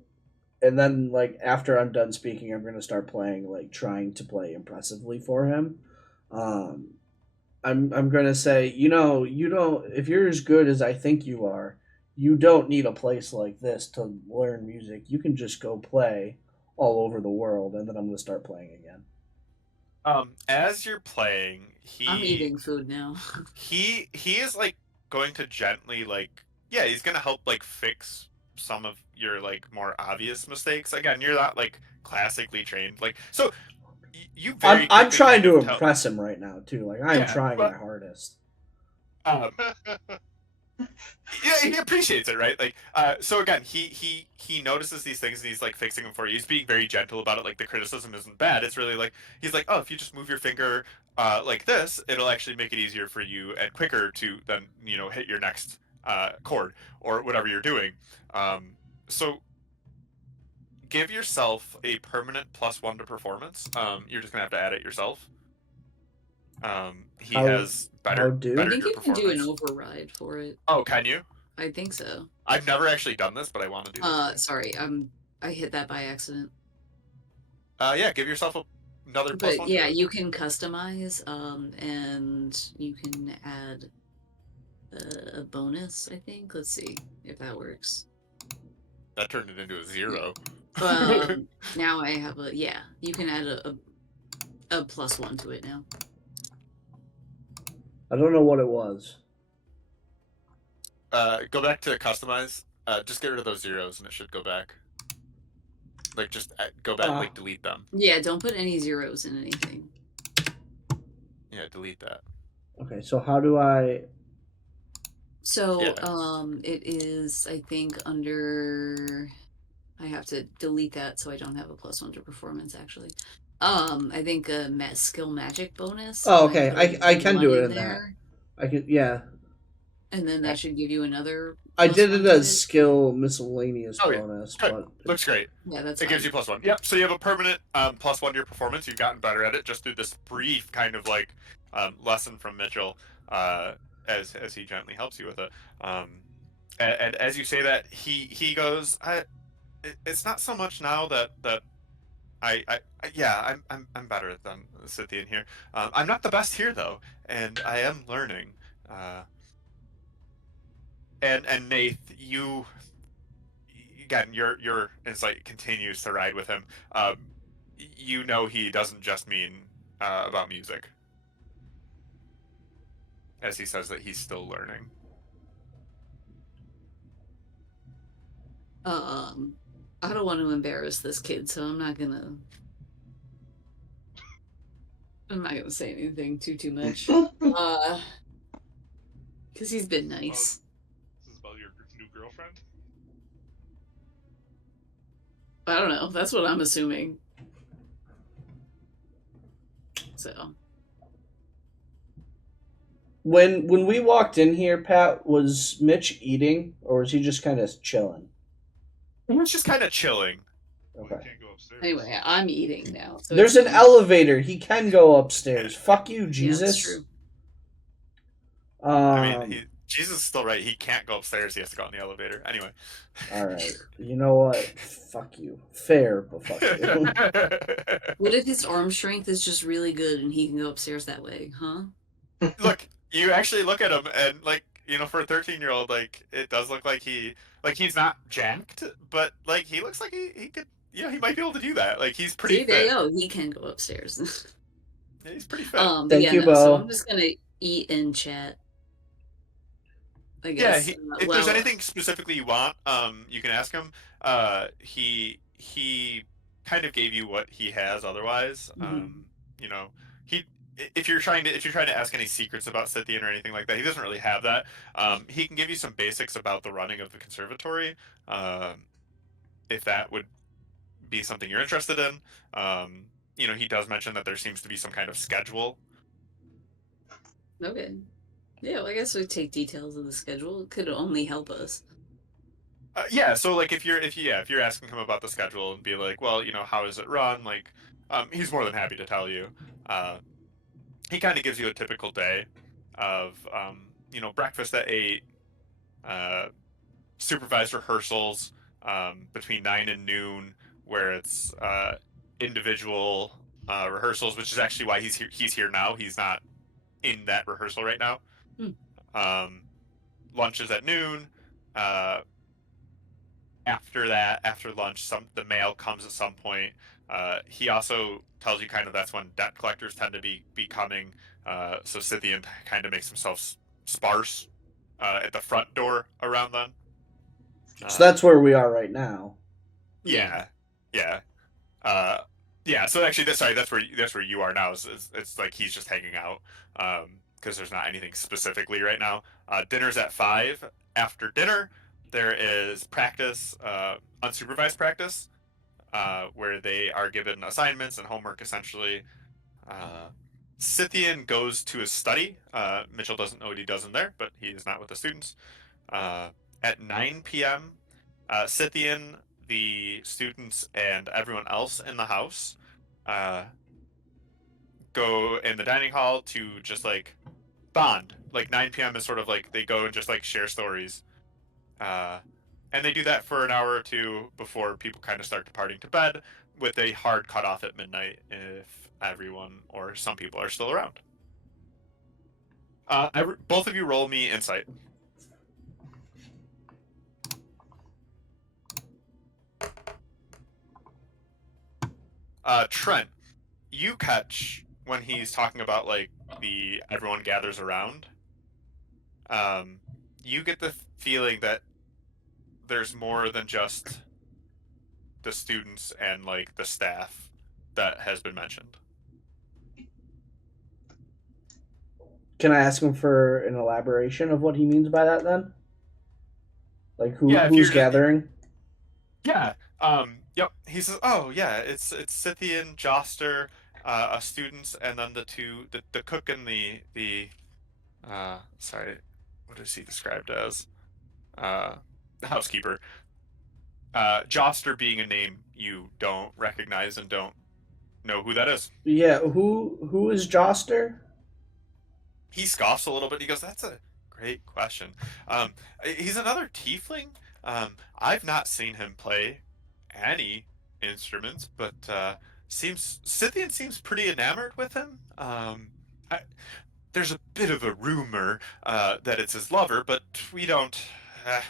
and then like after I'm done speaking, I'm gonna start playing like trying to play impressively for him. Um, I'm gonna say you don't if you're as good as I think you are, you don't need a place like this to learn music. You can just go play all over the world, and then I'm gonna start playing again. As you're playing, I'm he eating food now. he is like going to gently like yeah, he's gonna help like fix some of your like more obvious mistakes. Again, you're not like classically trained, like so you very I'm quickly trying kind to of tell. impress him right now too. Like I'm Yeah, trying but my hardest. um, yeah, he appreciates it, right? Like, so again, he notices these things and he's like fixing them for you. He's being very gentle about it. Like the criticism isn't bad. It's really like he's like, oh, if you just move your finger like this, it'll actually make it easier for you and quicker to then hit your next chord or whatever you're doing. So give yourself a permanent +1 to performance. You're just gonna have to add it yourself. He How has how better I do? think your you can do an performance. override for it. Oh, can you? I think so. I've never actually done this, but I want to do this. Sorry, I hit that by accident. Yeah, give yourself another But +1 to yeah, it. you can customize, and you can add a bonus, I think. Let's see if that works. That turned it into a 0. Now I have yeah, you can add a +1 to it now. I don't know what it was. Go back to customize. Just get rid of those zeros, and it should go back. Like, just go back, like, delete them. Yeah, don't put any zeros in anything. Yeah, delete that. Okay, so how do I? So, Yeah. it is, I think, under. I have to delete that so I don't have a +1 to performance, actually. I think a skill magic bonus. Oh, You might okay. put I can one do it in in that. there, I can, yeah. and then that should give you another I plus did one it to as hit. skill miscellaneous Oh, yeah. bonus, Good. but Looks great. Yeah, that's It gives fine. you +1. Yep. So you have a permanent +1 to your performance. You've gotten better at it just through this brief kind of like lesson from Mitchell, as he gently helps you with it. And as you say that, he goes, it's not so much now that yeah, I'm better than Scythian here. I'm not the best here though, and I am learning. Uh, and Nath, you again, your insight continues to ride with him. Um, you know he doesn't just mean about music, as he says that he's still learning. I don't want to embarrass this kid, so I'm not gonna say anything too much. Because he's been nice. This is about your new girlfriend. I don't know. That's what I'm assuming. So when we walked in here, Pat, was Mitch eating or was he just kind of chilling? He's just kind of chilling. Well, Okay. you can't go upstairs. anyway, I'm eating now. So There's it's an fine. elevator. He can go upstairs. Fuck you, Yeah, that's Jesus. true. I mean, Jesus is still right. He can't go upstairs. He has to go on the elevator. Anyway. All right. You know what? Fuck you. Fair, but fuck you. What if his arm strength is just really good and he can go upstairs that way, huh? Look, you actually look at him and like, for a 13-year-old, like it does look like he's not jacked, but like he looks like he could, he might be able to do that. Like he's pretty See, there fit. you go. He can go upstairs. Yeah, he's pretty fit. Thank you, So Bo. I'm just gonna eat and chat. I Yeah, guess. if there's anything specifically you want, you can ask him. He kind of gave you what he has otherwise. You know, he if you're trying to ask any secrets about Scythian or anything like that, he doesn't really have that. He can give you some basics about the running of the conservatory, if that would be something you're interested in. He does mention that there seems to be some kind of schedule. Okay. Yeah, well, I guess we take details of the schedule. It could only help us. Yeah, so like if you're asking him about the schedule and be like, well, how does it run? Like, he's more than happy to tell you. He kind of gives you a typical day of breakfast at 8, supervised rehearsals between 9 and noon, where it's individual rehearsals, which is actually why he's here now. He's not in that rehearsal right now. Lunch is at noon. After lunch, the mail comes at some point. He also tells you kind of that's when debt collectors tend to be coming. So Scythian kind of makes himself sparse at the front door around then. So that's where we are right now. Yeah. So actually, that's where you are now. It's like he's just hanging out because there's not anything specifically right now. Dinner's at 5. After dinner, there is practice, unsupervised practice, where they are given assignments and homework essentially. Scythian goes to his study. Mitchell doesn't know what he does in there, but he is not with the students. At 9 p.m., Scythian, the students, and everyone else in the house go in the dining hall to just like bond. Like 9 p.m. is sort of like they go and just like share stories. And they do that for an hour or two before people kind of start departing to bed, with a hard cutoff at midnight if everyone or some people are still around. Both of you roll me insight. Trent, you catch when he's talking about like the everyone gathers around. You get the feeling that there's more than just the students and like the staff that has been mentioned. Can I ask him for an elaboration of what he means by that then? Like who's gathering? Yeah. Yep. he says, "Oh yeah, it's Scythian, Joster, a student, and then the cook and the sorry, what is he described as? The housekeeper. Joster being a name you don't recognize and don't know who that is." Yeah, who is Joster? He scoffs a little bit. He goes, "That's a great question. Um, he's another tiefling. I've not seen him play any instruments, but Scythian seems pretty enamored with him. I, there's a bit of a rumor that it's his lover, but we don't. Uh,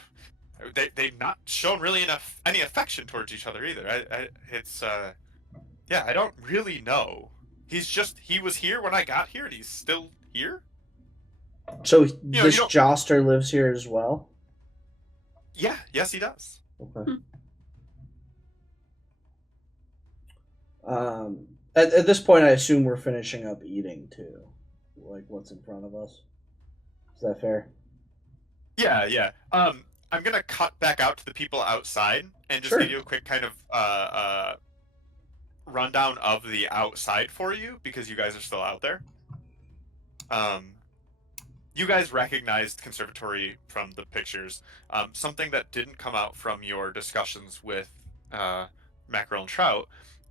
they've not shown really enough any affection towards each other either. It's yeah, I don't really know. He was here when I got here, and he's still here. So You know, you this don't. Joster lives here as well. Yeah, yes, he does. Okay. At this point, I assume we're finishing up eating too, like what's in front of us. Is that fair? Yeah, yeah. I'm gonna cut back out to the people outside and just Sure. give you a quick kind of rundown of the outside for you because you guys are still out there. You guys recognized conservatory from the pictures. Something that didn't come out from your discussions with Mackerel and Trout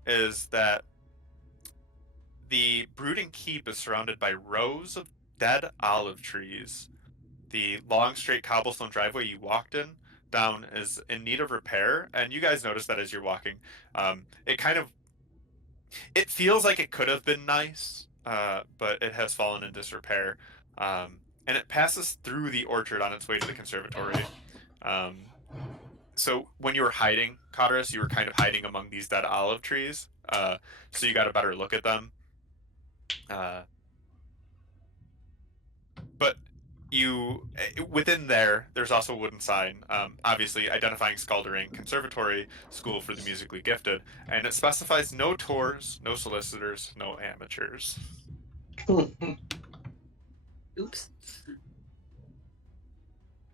is that the brooding keep is surrounded by rows of dead olive trees. The long, straight cobblestone driveway you walked in down is in need of repair, and you guys notice that as you're walking. It feels like it could have been nice, but it has fallen in disrepair. And it passes through the orchard on its way to the conservatory. So when you were hiding, Cotterus, you were kind of hiding among these dead olive trees. So you got a better look at them. But within there's also a wooden sign, obviously identifying Scaldering Conservatory School for the Musically Gifted, and it specifies no tours, no solicitors, no amateurs. Oops.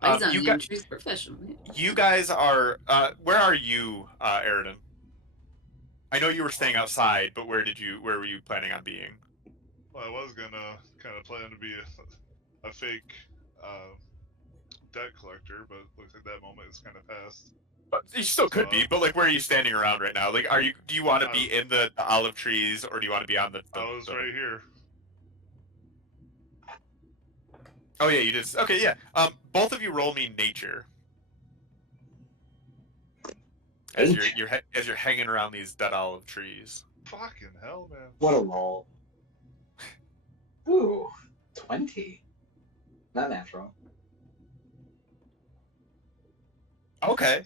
He's on You the got, entries professional. you guys are. Where are you, Aridin? I know you were staying outside, but where were you planning on being? Well, I was gonna kind of plan to be a fake debt collector, but looks like that moment is kind of past. But you still could be, but like, where are you standing around right now? Like, do you want to be in the olive trees, or do you want to be on the I was right here. Oh yeah, you did. Okay, yeah. Both of you roll me nature. As you're hanging around these dead olive trees. Fucking hell, man! What a roll. Ooh, 20. Not natural. Okay.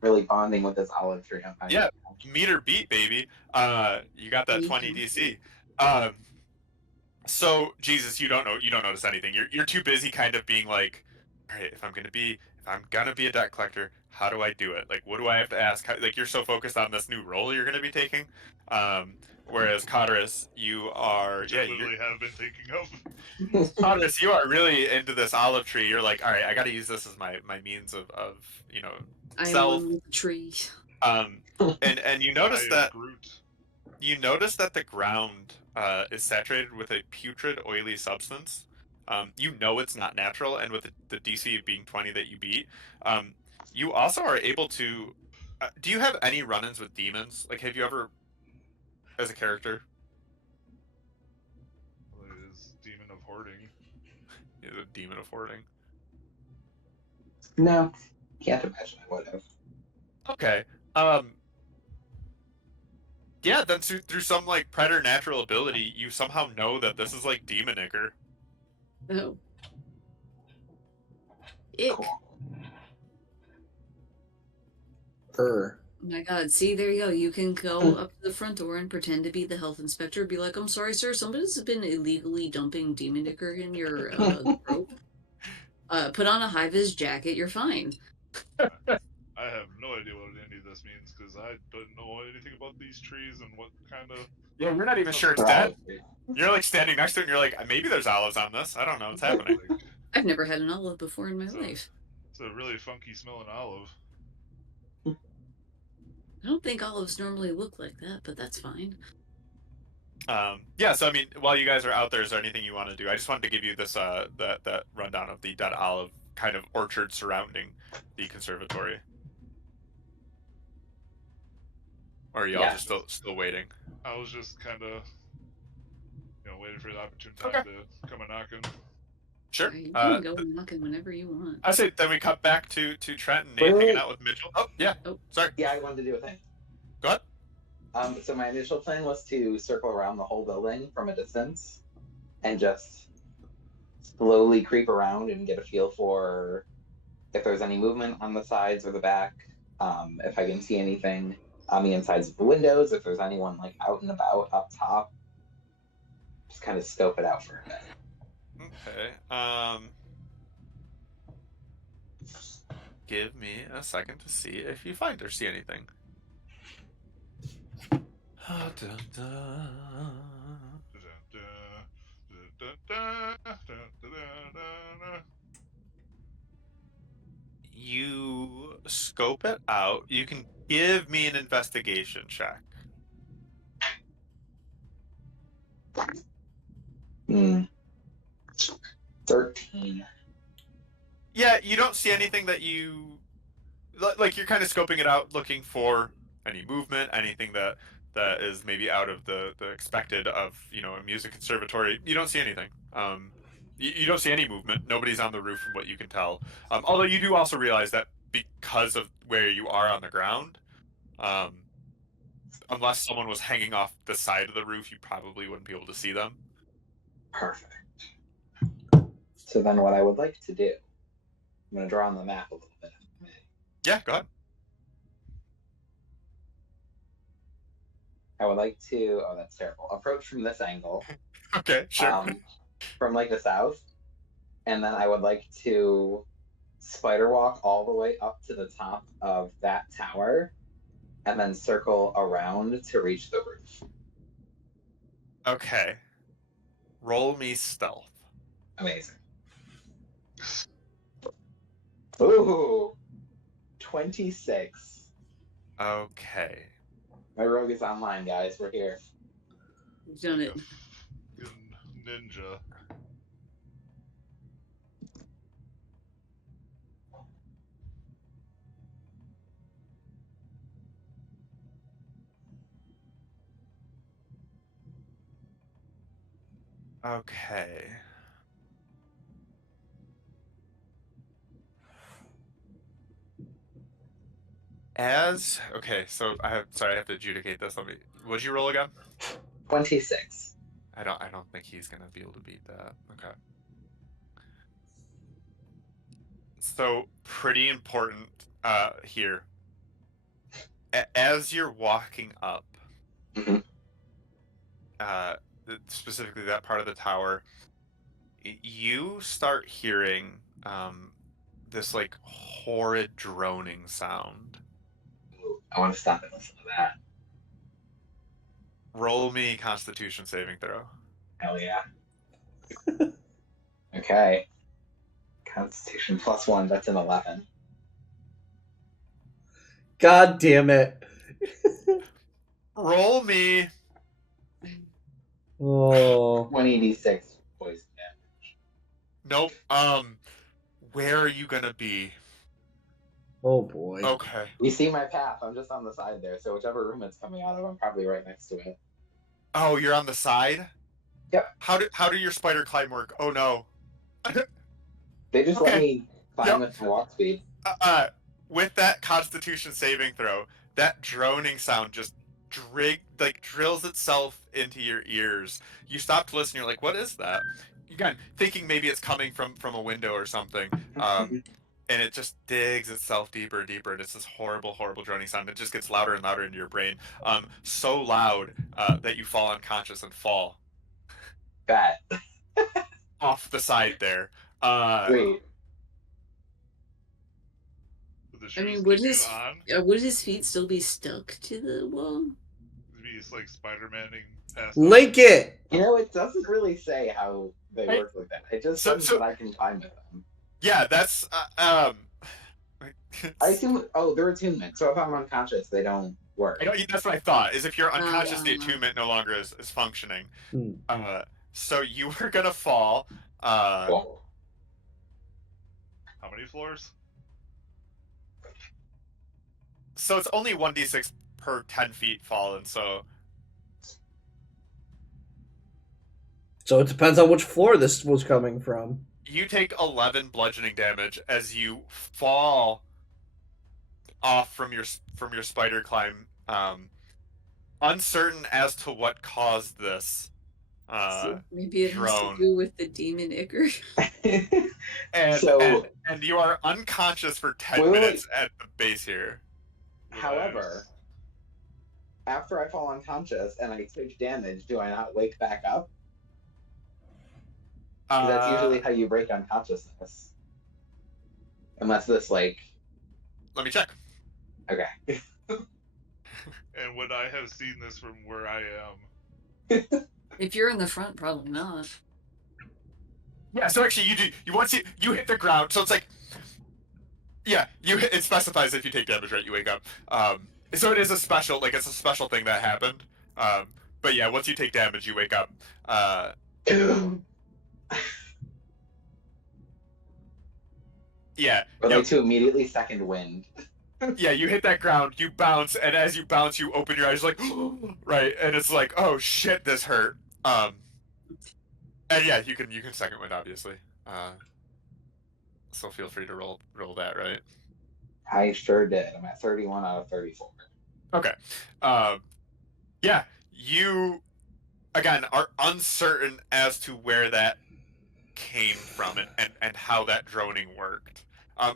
Really bonding with this olive tree. Yeah, meter beat, baby. You got that 20 DC. So Jesus, you don't notice anything. You're too busy kind of being like, all right, if I'm gonna be a debt collector, how do I do it? Like, what do I have to ask? Like, you're so focused on this new role you're gonna be taking. Whereas Cotterus, you are Which I literally have been thinking of. Cotterus, you are really into this olive tree. You're like, all right, I got to use this as my means of self. I'm the tree. And you notice that Groot. you notice that the ground is saturated with a putrid, oily substance. You know it's not natural, and with the DC being 20 that you beat, you also are able to. Do you have any run-ins with demons? Like, have you ever, as a character? Well, it is demon of hoarding. Is a demon of hoarding. No, can't imagine I would have. Okay. Yeah, then through some like preternatural ability, you somehow know that this is like demon ichor. Oh. Ick. Cool. Oh my god, see, there you go. You can go up to the front door and pretend to be the health inspector. Be like, I'm sorry, sir, somebody's been illegally dumping demon ichor in your rope. Put on a high-vis jacket, you're fine. I have no idea what any of this means because I don't know anything about these trees and what kind of. Yeah, you're not even sure it's dead. You're like standing next to it and you're like, maybe there's olives on this. I don't know what's happening. I've never had an olive before in my life. It's a really funky smelling olive. think olives normally look like that, but that's fine. Yeah, so I mean, while you guys are out there, is there anything you want to do? I just wanted to give you this that rundown of the dead olive kind of orchard surrounding the conservatory. Or are y'all Yeah. just still waiting? I was just kind of, waiting for the opportune Okay. time to come a knocking. Sure. You can go knocking whenever you want. I say then we cut back to Trent and Nate hanging out with Mitchell. Oh yeah. Oh. Sorry. Yeah, I wanted to do a thing. Go ahead. So my initial plan was to circle around the whole building from a distance and just slowly creep around and get a feel for if there's any movement on the sides or the back, if I can see anything on the insides of the windows, if there's anyone like out and about up top. Just kind of scope it out for a bit. Okay. Give me a second to see if you find or see anything. You scope it out. You can give me an investigation check. 13. Yeah, you don't see anything that you like. You're kind of scoping it out, looking for any movement, anything that is maybe out of the expected of a music conservatory. You don't see anything. You don't see any movement. Nobody's on the roof from what you can tell. Although you do also realize that because of where you are on the ground, unless someone was hanging off the side of the roof, you probably wouldn't be able to see them. Perfect. So then what I would like to do, I'm going to draw on the map a little bit. Yeah, go ahead. I would like to, oh, that's terrible, approach from this angle. Okay, sure. From like the south. And then I would like to spider walk all the way up to the top of that tower and then circle around to reach the roof. Okay. Roll me stealth. Amazing. Ooh, 26. Okay. My rogue is online, guys. We're here. We've done it. Ninja. Okay. Okay, so I have to adjudicate this. What'd you roll again? 26. I don't think he's gonna be able to beat that. Okay. So pretty important here. As you're walking up, Mhm. Specifically that part of the tower, you start hearing this like horrid droning sound. Ooh, I want to stop and listen to that. Roll me Constitution saving throw. Hell yeah. Okay. Constitution +1, that's an 11. God damn it. Roll me. Oh. 186 poison damage. Nope. Where are you gonna be? Oh boy. Okay. You see my path. I'm just on the side there, so whichever room it's coming out of, I'm probably right next to it. Oh, you're on the side? Yep. How do your spider climb work? Oh no. They just let Okay. me climb it from walk speed. With that Constitution saving throw, that droning sound just drills itself into your ears. You stop to listen. You're like, "What is that?" Again, thinking maybe it's coming from a window or something. And it just digs itself deeper and deeper, and it's this horrible, horrible droning sound. It just gets louder and louder into your brain, so loud that you fall unconscious and fall Bet. off the side there. Sweet. Would the I shoes mean, keep would you his on? would his feet still be stuck to the wall? He's like Spider-Maning past. Link it! You know, it doesn't really say how they work like that. It just says that I can climb with them. Yeah, that's I assume, they're attunement, so if I'm unconscious, they don't work. That's what I thought. Is if you're unconscious, the wow. attunement no longer is functioning. Hmm. So you were gonna fall. Cool. How many floors? So it's only 1d6 per 10 feet fallen. So So it depends on which floor this was coming from. you take 11 bludgeoning damage as you fall off from your spider climb. Uncertain as to what caused this Maybe it has to drone. do with the demon ichor. And, So- and you are unconscious for 10 Wait. minutes at the base here. However, after I fall unconscious and I take damage, do I not wake back up? 'Cause that's usually how you break unconsciousness. Unless this, like... Let me check. Okay. And would I have seen this from where I am? If you're in the front, probably not. Yeah, so actually you do. Once you hit the ground, so it's like, yeah, it specifies if you take damage, right? You wake up. So it is a special, like it's a special thing that happened. But yeah, once you take damage, you wake up. Yeah. Or like to immediately second wind. Yeah, you hit that ground, you bounce, and as you bounce, you open your eyes like, right, and it's like, oh shit, this hurt. And yeah, you can second wind, obviously. So feel free to roll that, right? I sure did. I'm at 31 out of 34. Okay. Yeah, you again are uncertain as to where that came from and how that droning worked.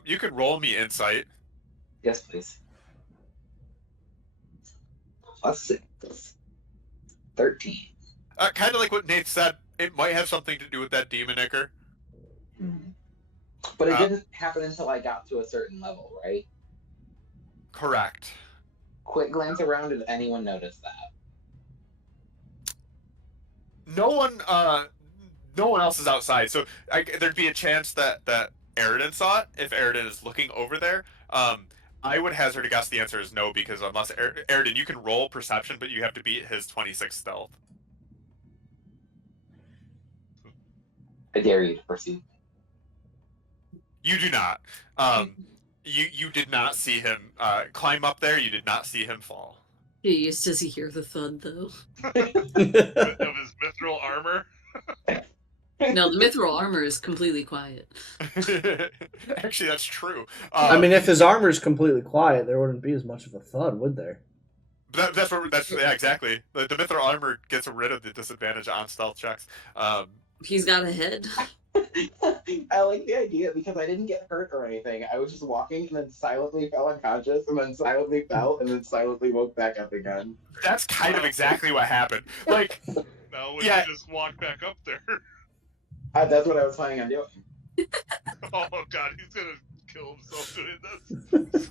You could roll me insight. Yes, please. +6. 13. Kind of like what Nate said, it might have something to do with that demon ichor. But it didn't happen until I got to a certain level, right? Correct. Quick glance around, did anyone notice that? No one else is outside, so there'd be a chance that Aridin saw it if Aridin is looking over there. I would hazard a guess the answer is no, because unless Aridin, you can roll perception, but you have to beat his 26 stealth. I dare you to proceed. You do not. You did not see him climb up there. You did not see him fall. Jeez, does he hear the thud though? Of his mithril armor? No, the mithril armor is completely quiet. Actually, that's true. I mean, if his armor is completely quiet, there wouldn't be as much of a thud, would there? Yeah, exactly. The mithril armor gets rid of the disadvantage on stealth checks. He's got a head. I like the idea because I didn't get hurt or anything. I was just walking and then silently fell unconscious and then silently fell and then silently woke back up again. That's kind of exactly what happened. Like, No, when yeah. you just walk back up there. That's what I was planning on doing. Oh god, he's gonna kill himself doing this.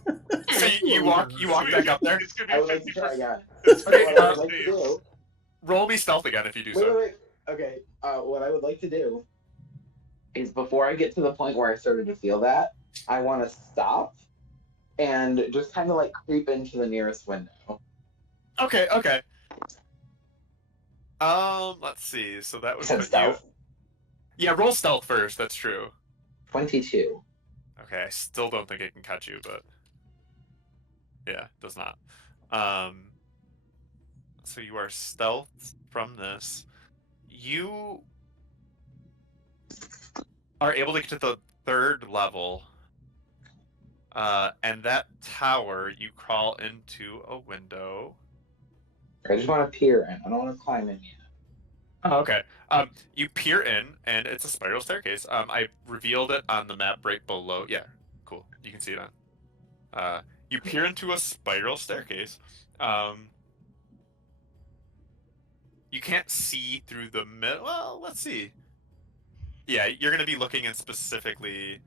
So you walk back up there. It's gonna I be would like to try 50%. again. Okay, What I would like to do... roll me stealth again if you do so. Wait. Okay, what I would like to do is before I get to the point where I started to feel that, I want to stop and just kind of like creep into the nearest window. Okay. Let's see. So that would Said put stealth. you. Yeah, roll stealth first. That's true. 22. Okay, I still don't think it can catch you, but yeah, it does not. So you are stealth from this. You are able to get to the 3rd level, and that tower, you crawl into a window. I just want to peer in. I don't want to climb in yet. Oh, okay. You peer in, and it's a spiral staircase. I revealed it on the map right below. Yeah, cool. You can see it on. You peer into a spiral staircase. You can't see through the middle. Well, let's see. Yeah, you're going to be looking in specifically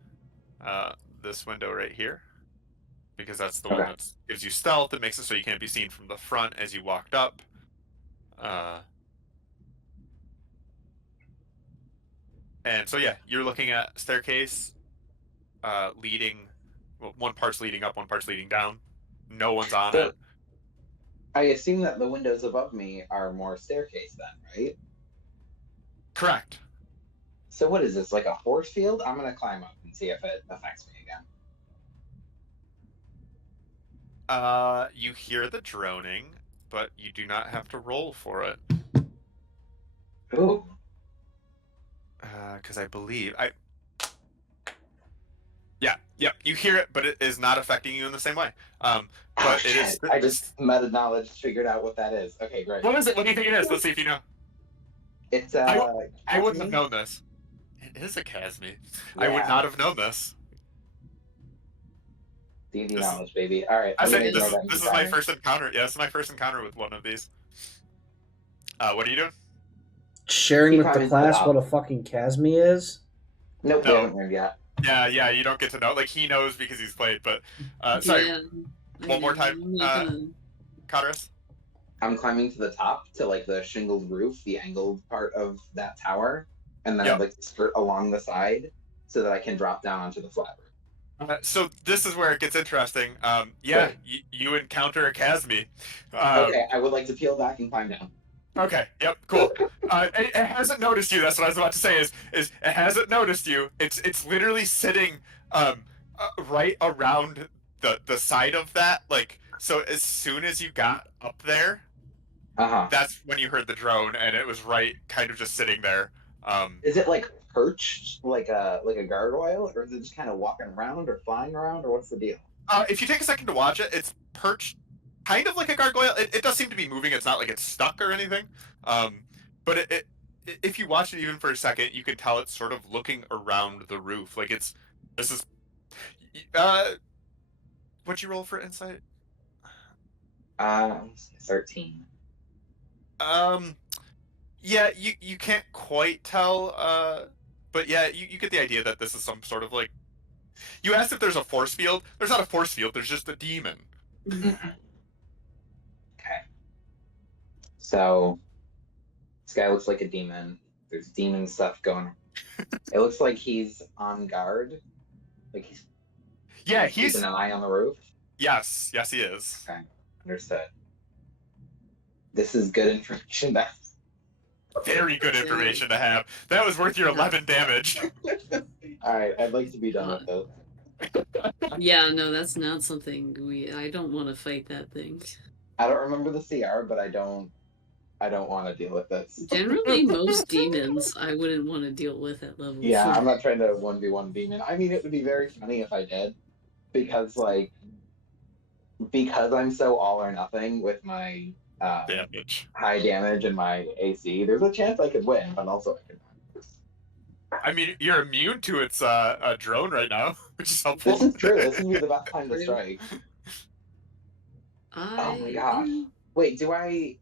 this window right here, because that's the one that gives you stealth. It makes it so you can't be seen from the front as you walked up. And so yeah, you're looking at staircase leading. Well, one part's leading up, one part's leading down. No one's on it. I assume that the windows above me are more staircase then, right? Correct. So what is this, like a force field? I'm gonna climb up and see if it affects me again. You hear the droning, but you do not have to roll for it. Ooh. Because I believe yeah, you hear it, but it is not affecting you in the same way. Oh, But it shit. is. I just meta knowledge figured out what that is. Okay, great. What is it? What do you think it is? Let's see if you know. It's I wouldn't have Casme? known this. It is a Casme. I would Yeah. not have known this. D&D This- knowledge, baby. All right, I I'm gonna think ignore that. this is my first encounter. Yeah, this is my first encounter with one of these. What are you doing? Sharing Keep with the climbing to class top. what a fucking Casme is? Nope, we No. haven't learned yet. Yeah, you don't get to know. Like, he knows because he's played, but sorry, Yeah, one more time, I'm not gonna... Codrus. I'm climbing to the top to like the shingled roof, the angled part of that tower, and then Yep. I'd like to skirt along the side so that I can drop down onto the flat roof. So this is where it gets interesting. Yeah, you encounter a Casme. Okay, I would like to peel back and climb down. Okay. Yep. Cool. It hasn't noticed you. That's what I was about to say. Is it hasn't noticed you? It's literally sitting right around the side of that. Like, so as soon as you got up there, Uh-huh. that's when you heard the drone, and it was right, kind of just sitting there. Is it like perched like a gargoyle, or is it just kind of walking around or flying around, or what's the deal? If you take a second to watch it, it's perched kind of like a gargoyle. It does seem to be moving. It's not like it's stuck or anything. But if you watch it even for a second, you can tell it's sort of looking around the roof. Like this is. What'd you roll for insight? 13. Yeah, you can't quite tell. But yeah, you get the idea that this is some sort of like. You asked if there's a force field. There's not a force field. There's just a demon. Okay. So this guy looks like a demon. There's demon stuff going on. It looks like he's on guard. Like he's keeping an eye on the roof. Yes, he is. Okay, understood. This is good information. That's Very good information to have. That was worth your 11 damage. all right. I'd like to be done with those. Yeah, no, that's not something I don't want to fight that thing. I don't remember the CR, but I don't want to deal with this. Generally, most demons I wouldn't want to deal with at level 4. Yeah, I'm not trying to 1v1 demon. I mean, it would be very funny if I did, because I'm so all or nothing with my Damage. high damage and my AC. There's a chance I could win, but also I could. I mean, you're immune to its drone right now, which is helpful. This is true. This would be the best time to strike. Oh my gosh! Wait, do I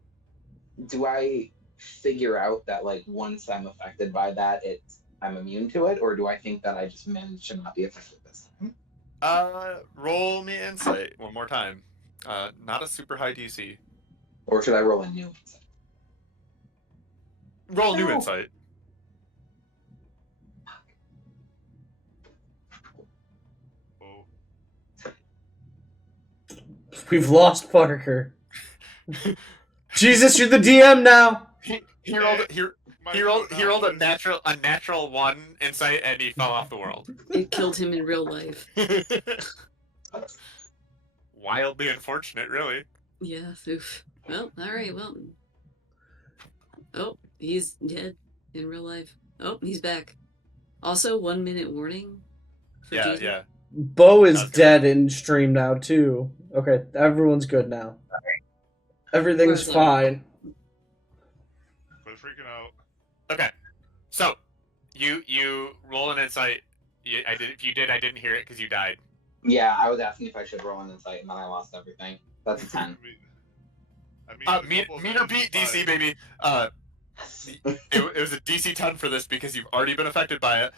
figure out that like once I'm affected by that, I'm immune to it, or do I think that I just managed to not be affected this time? Roll me insight one more time. Not a super high DC. Or should I roll a new insight? Roll new insight. Oh, We've lost Parker. Jesus, you're the DM now. He rolled a natural 1 insight, and he fell off the world. It killed him in real life. Wildly unfortunate, really. Yeah, oof. Well, alright, well. Oh, he's dead in real life. Oh, he's back. Also, 1 minute warning. For Yeah, Jesus. yeah. Bo is That's good. dead in stream now too. Okay, everyone's good now. Everything's Where's fine. quit freaking out. Okay, so you roll an insight. If you did, I didn't hear it because you died. Yeah, I was asking if I should roll an insight, and then I lost everything. That's a 10. I mean, Meter beat DC, baby. It was a DC 10 for this because you've already been affected by it.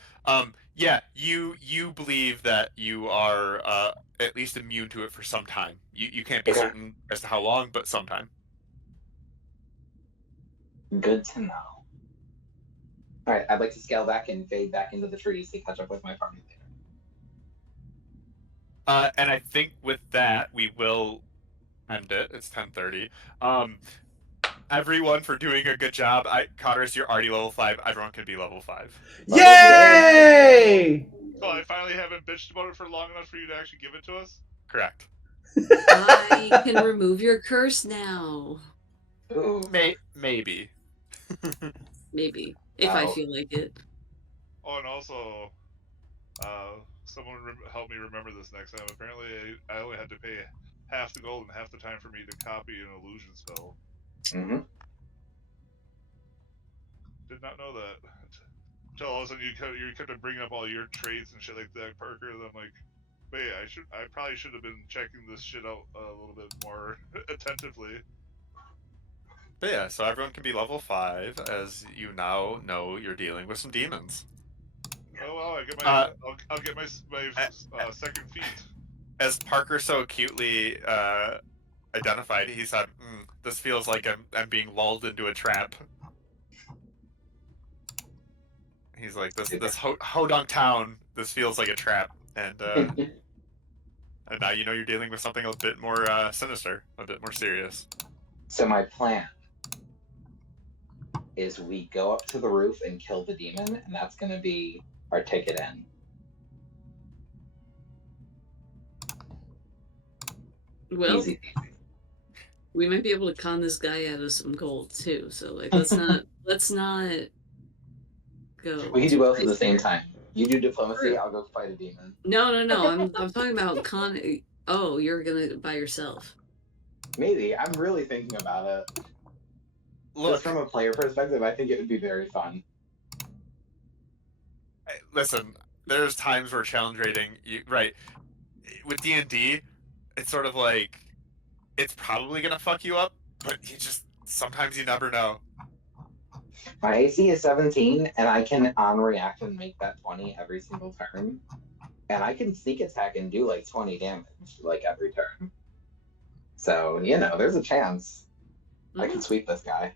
Yeah, you believe that you are at least immune to it for some time. You can't be certain as to how long, but sometime. Good to know. All right, I'd like to scale back and fade back into the trees to catch up with my party later. And I think with that we will end it. It's 10:30. Everyone for doing a good job. Connors, you're already level 5. Everyone can be level 5. Yay! So I finally haven't bitched about it for long enough for you to actually give it to us? Correct. I can remove your curse now. Ooh. Maybe. Maybe. If I Wow. feel like it. Oh, and also, someone help me remember this next time. Apparently, I only had to pay half the gold and half the time for me to copy an illusion spell. Hmm. Did not know that. Until all of a sudden you kept bringing up all your traits and shit like that, Parker. And I'm like, wait, I probably should have been checking this shit out a little bit more attentively. But yeah, so everyone can be level 5, as you now know you're dealing with some demons. Oh well, I get my I'll get my second feat. As Parker so acutely identified, he said, "This feels like I'm being lulled into a trap." He's like, "This Hodunk town. This feels like a trap," and now you know you're dealing with something a bit more sinister, a bit more serious. So my plan is we go up to the roof and kill the demon, and that's going to be our ticket in. Well, Easy peasy. we might be able to con this guy out of some gold too. So like, let's not go. We can do too both at the crazy same here. time. You do diplomacy, True. I'll go fight a demon. No. I'm talking about con. Oh, you're gonna by yourself. Maybe. I'm really thinking about it. Look, Just from a player perspective, I think it would be very fun. listen. There's times where challenge rating, right? With D&D, it's sort of like it's probably gonna fuck you up, but sometimes you never know. My AC is 17, and I can on react and make that 20 every single turn. And I can sneak attack and do like 20 damage like every turn. So, there's a chance I can sweep this guy.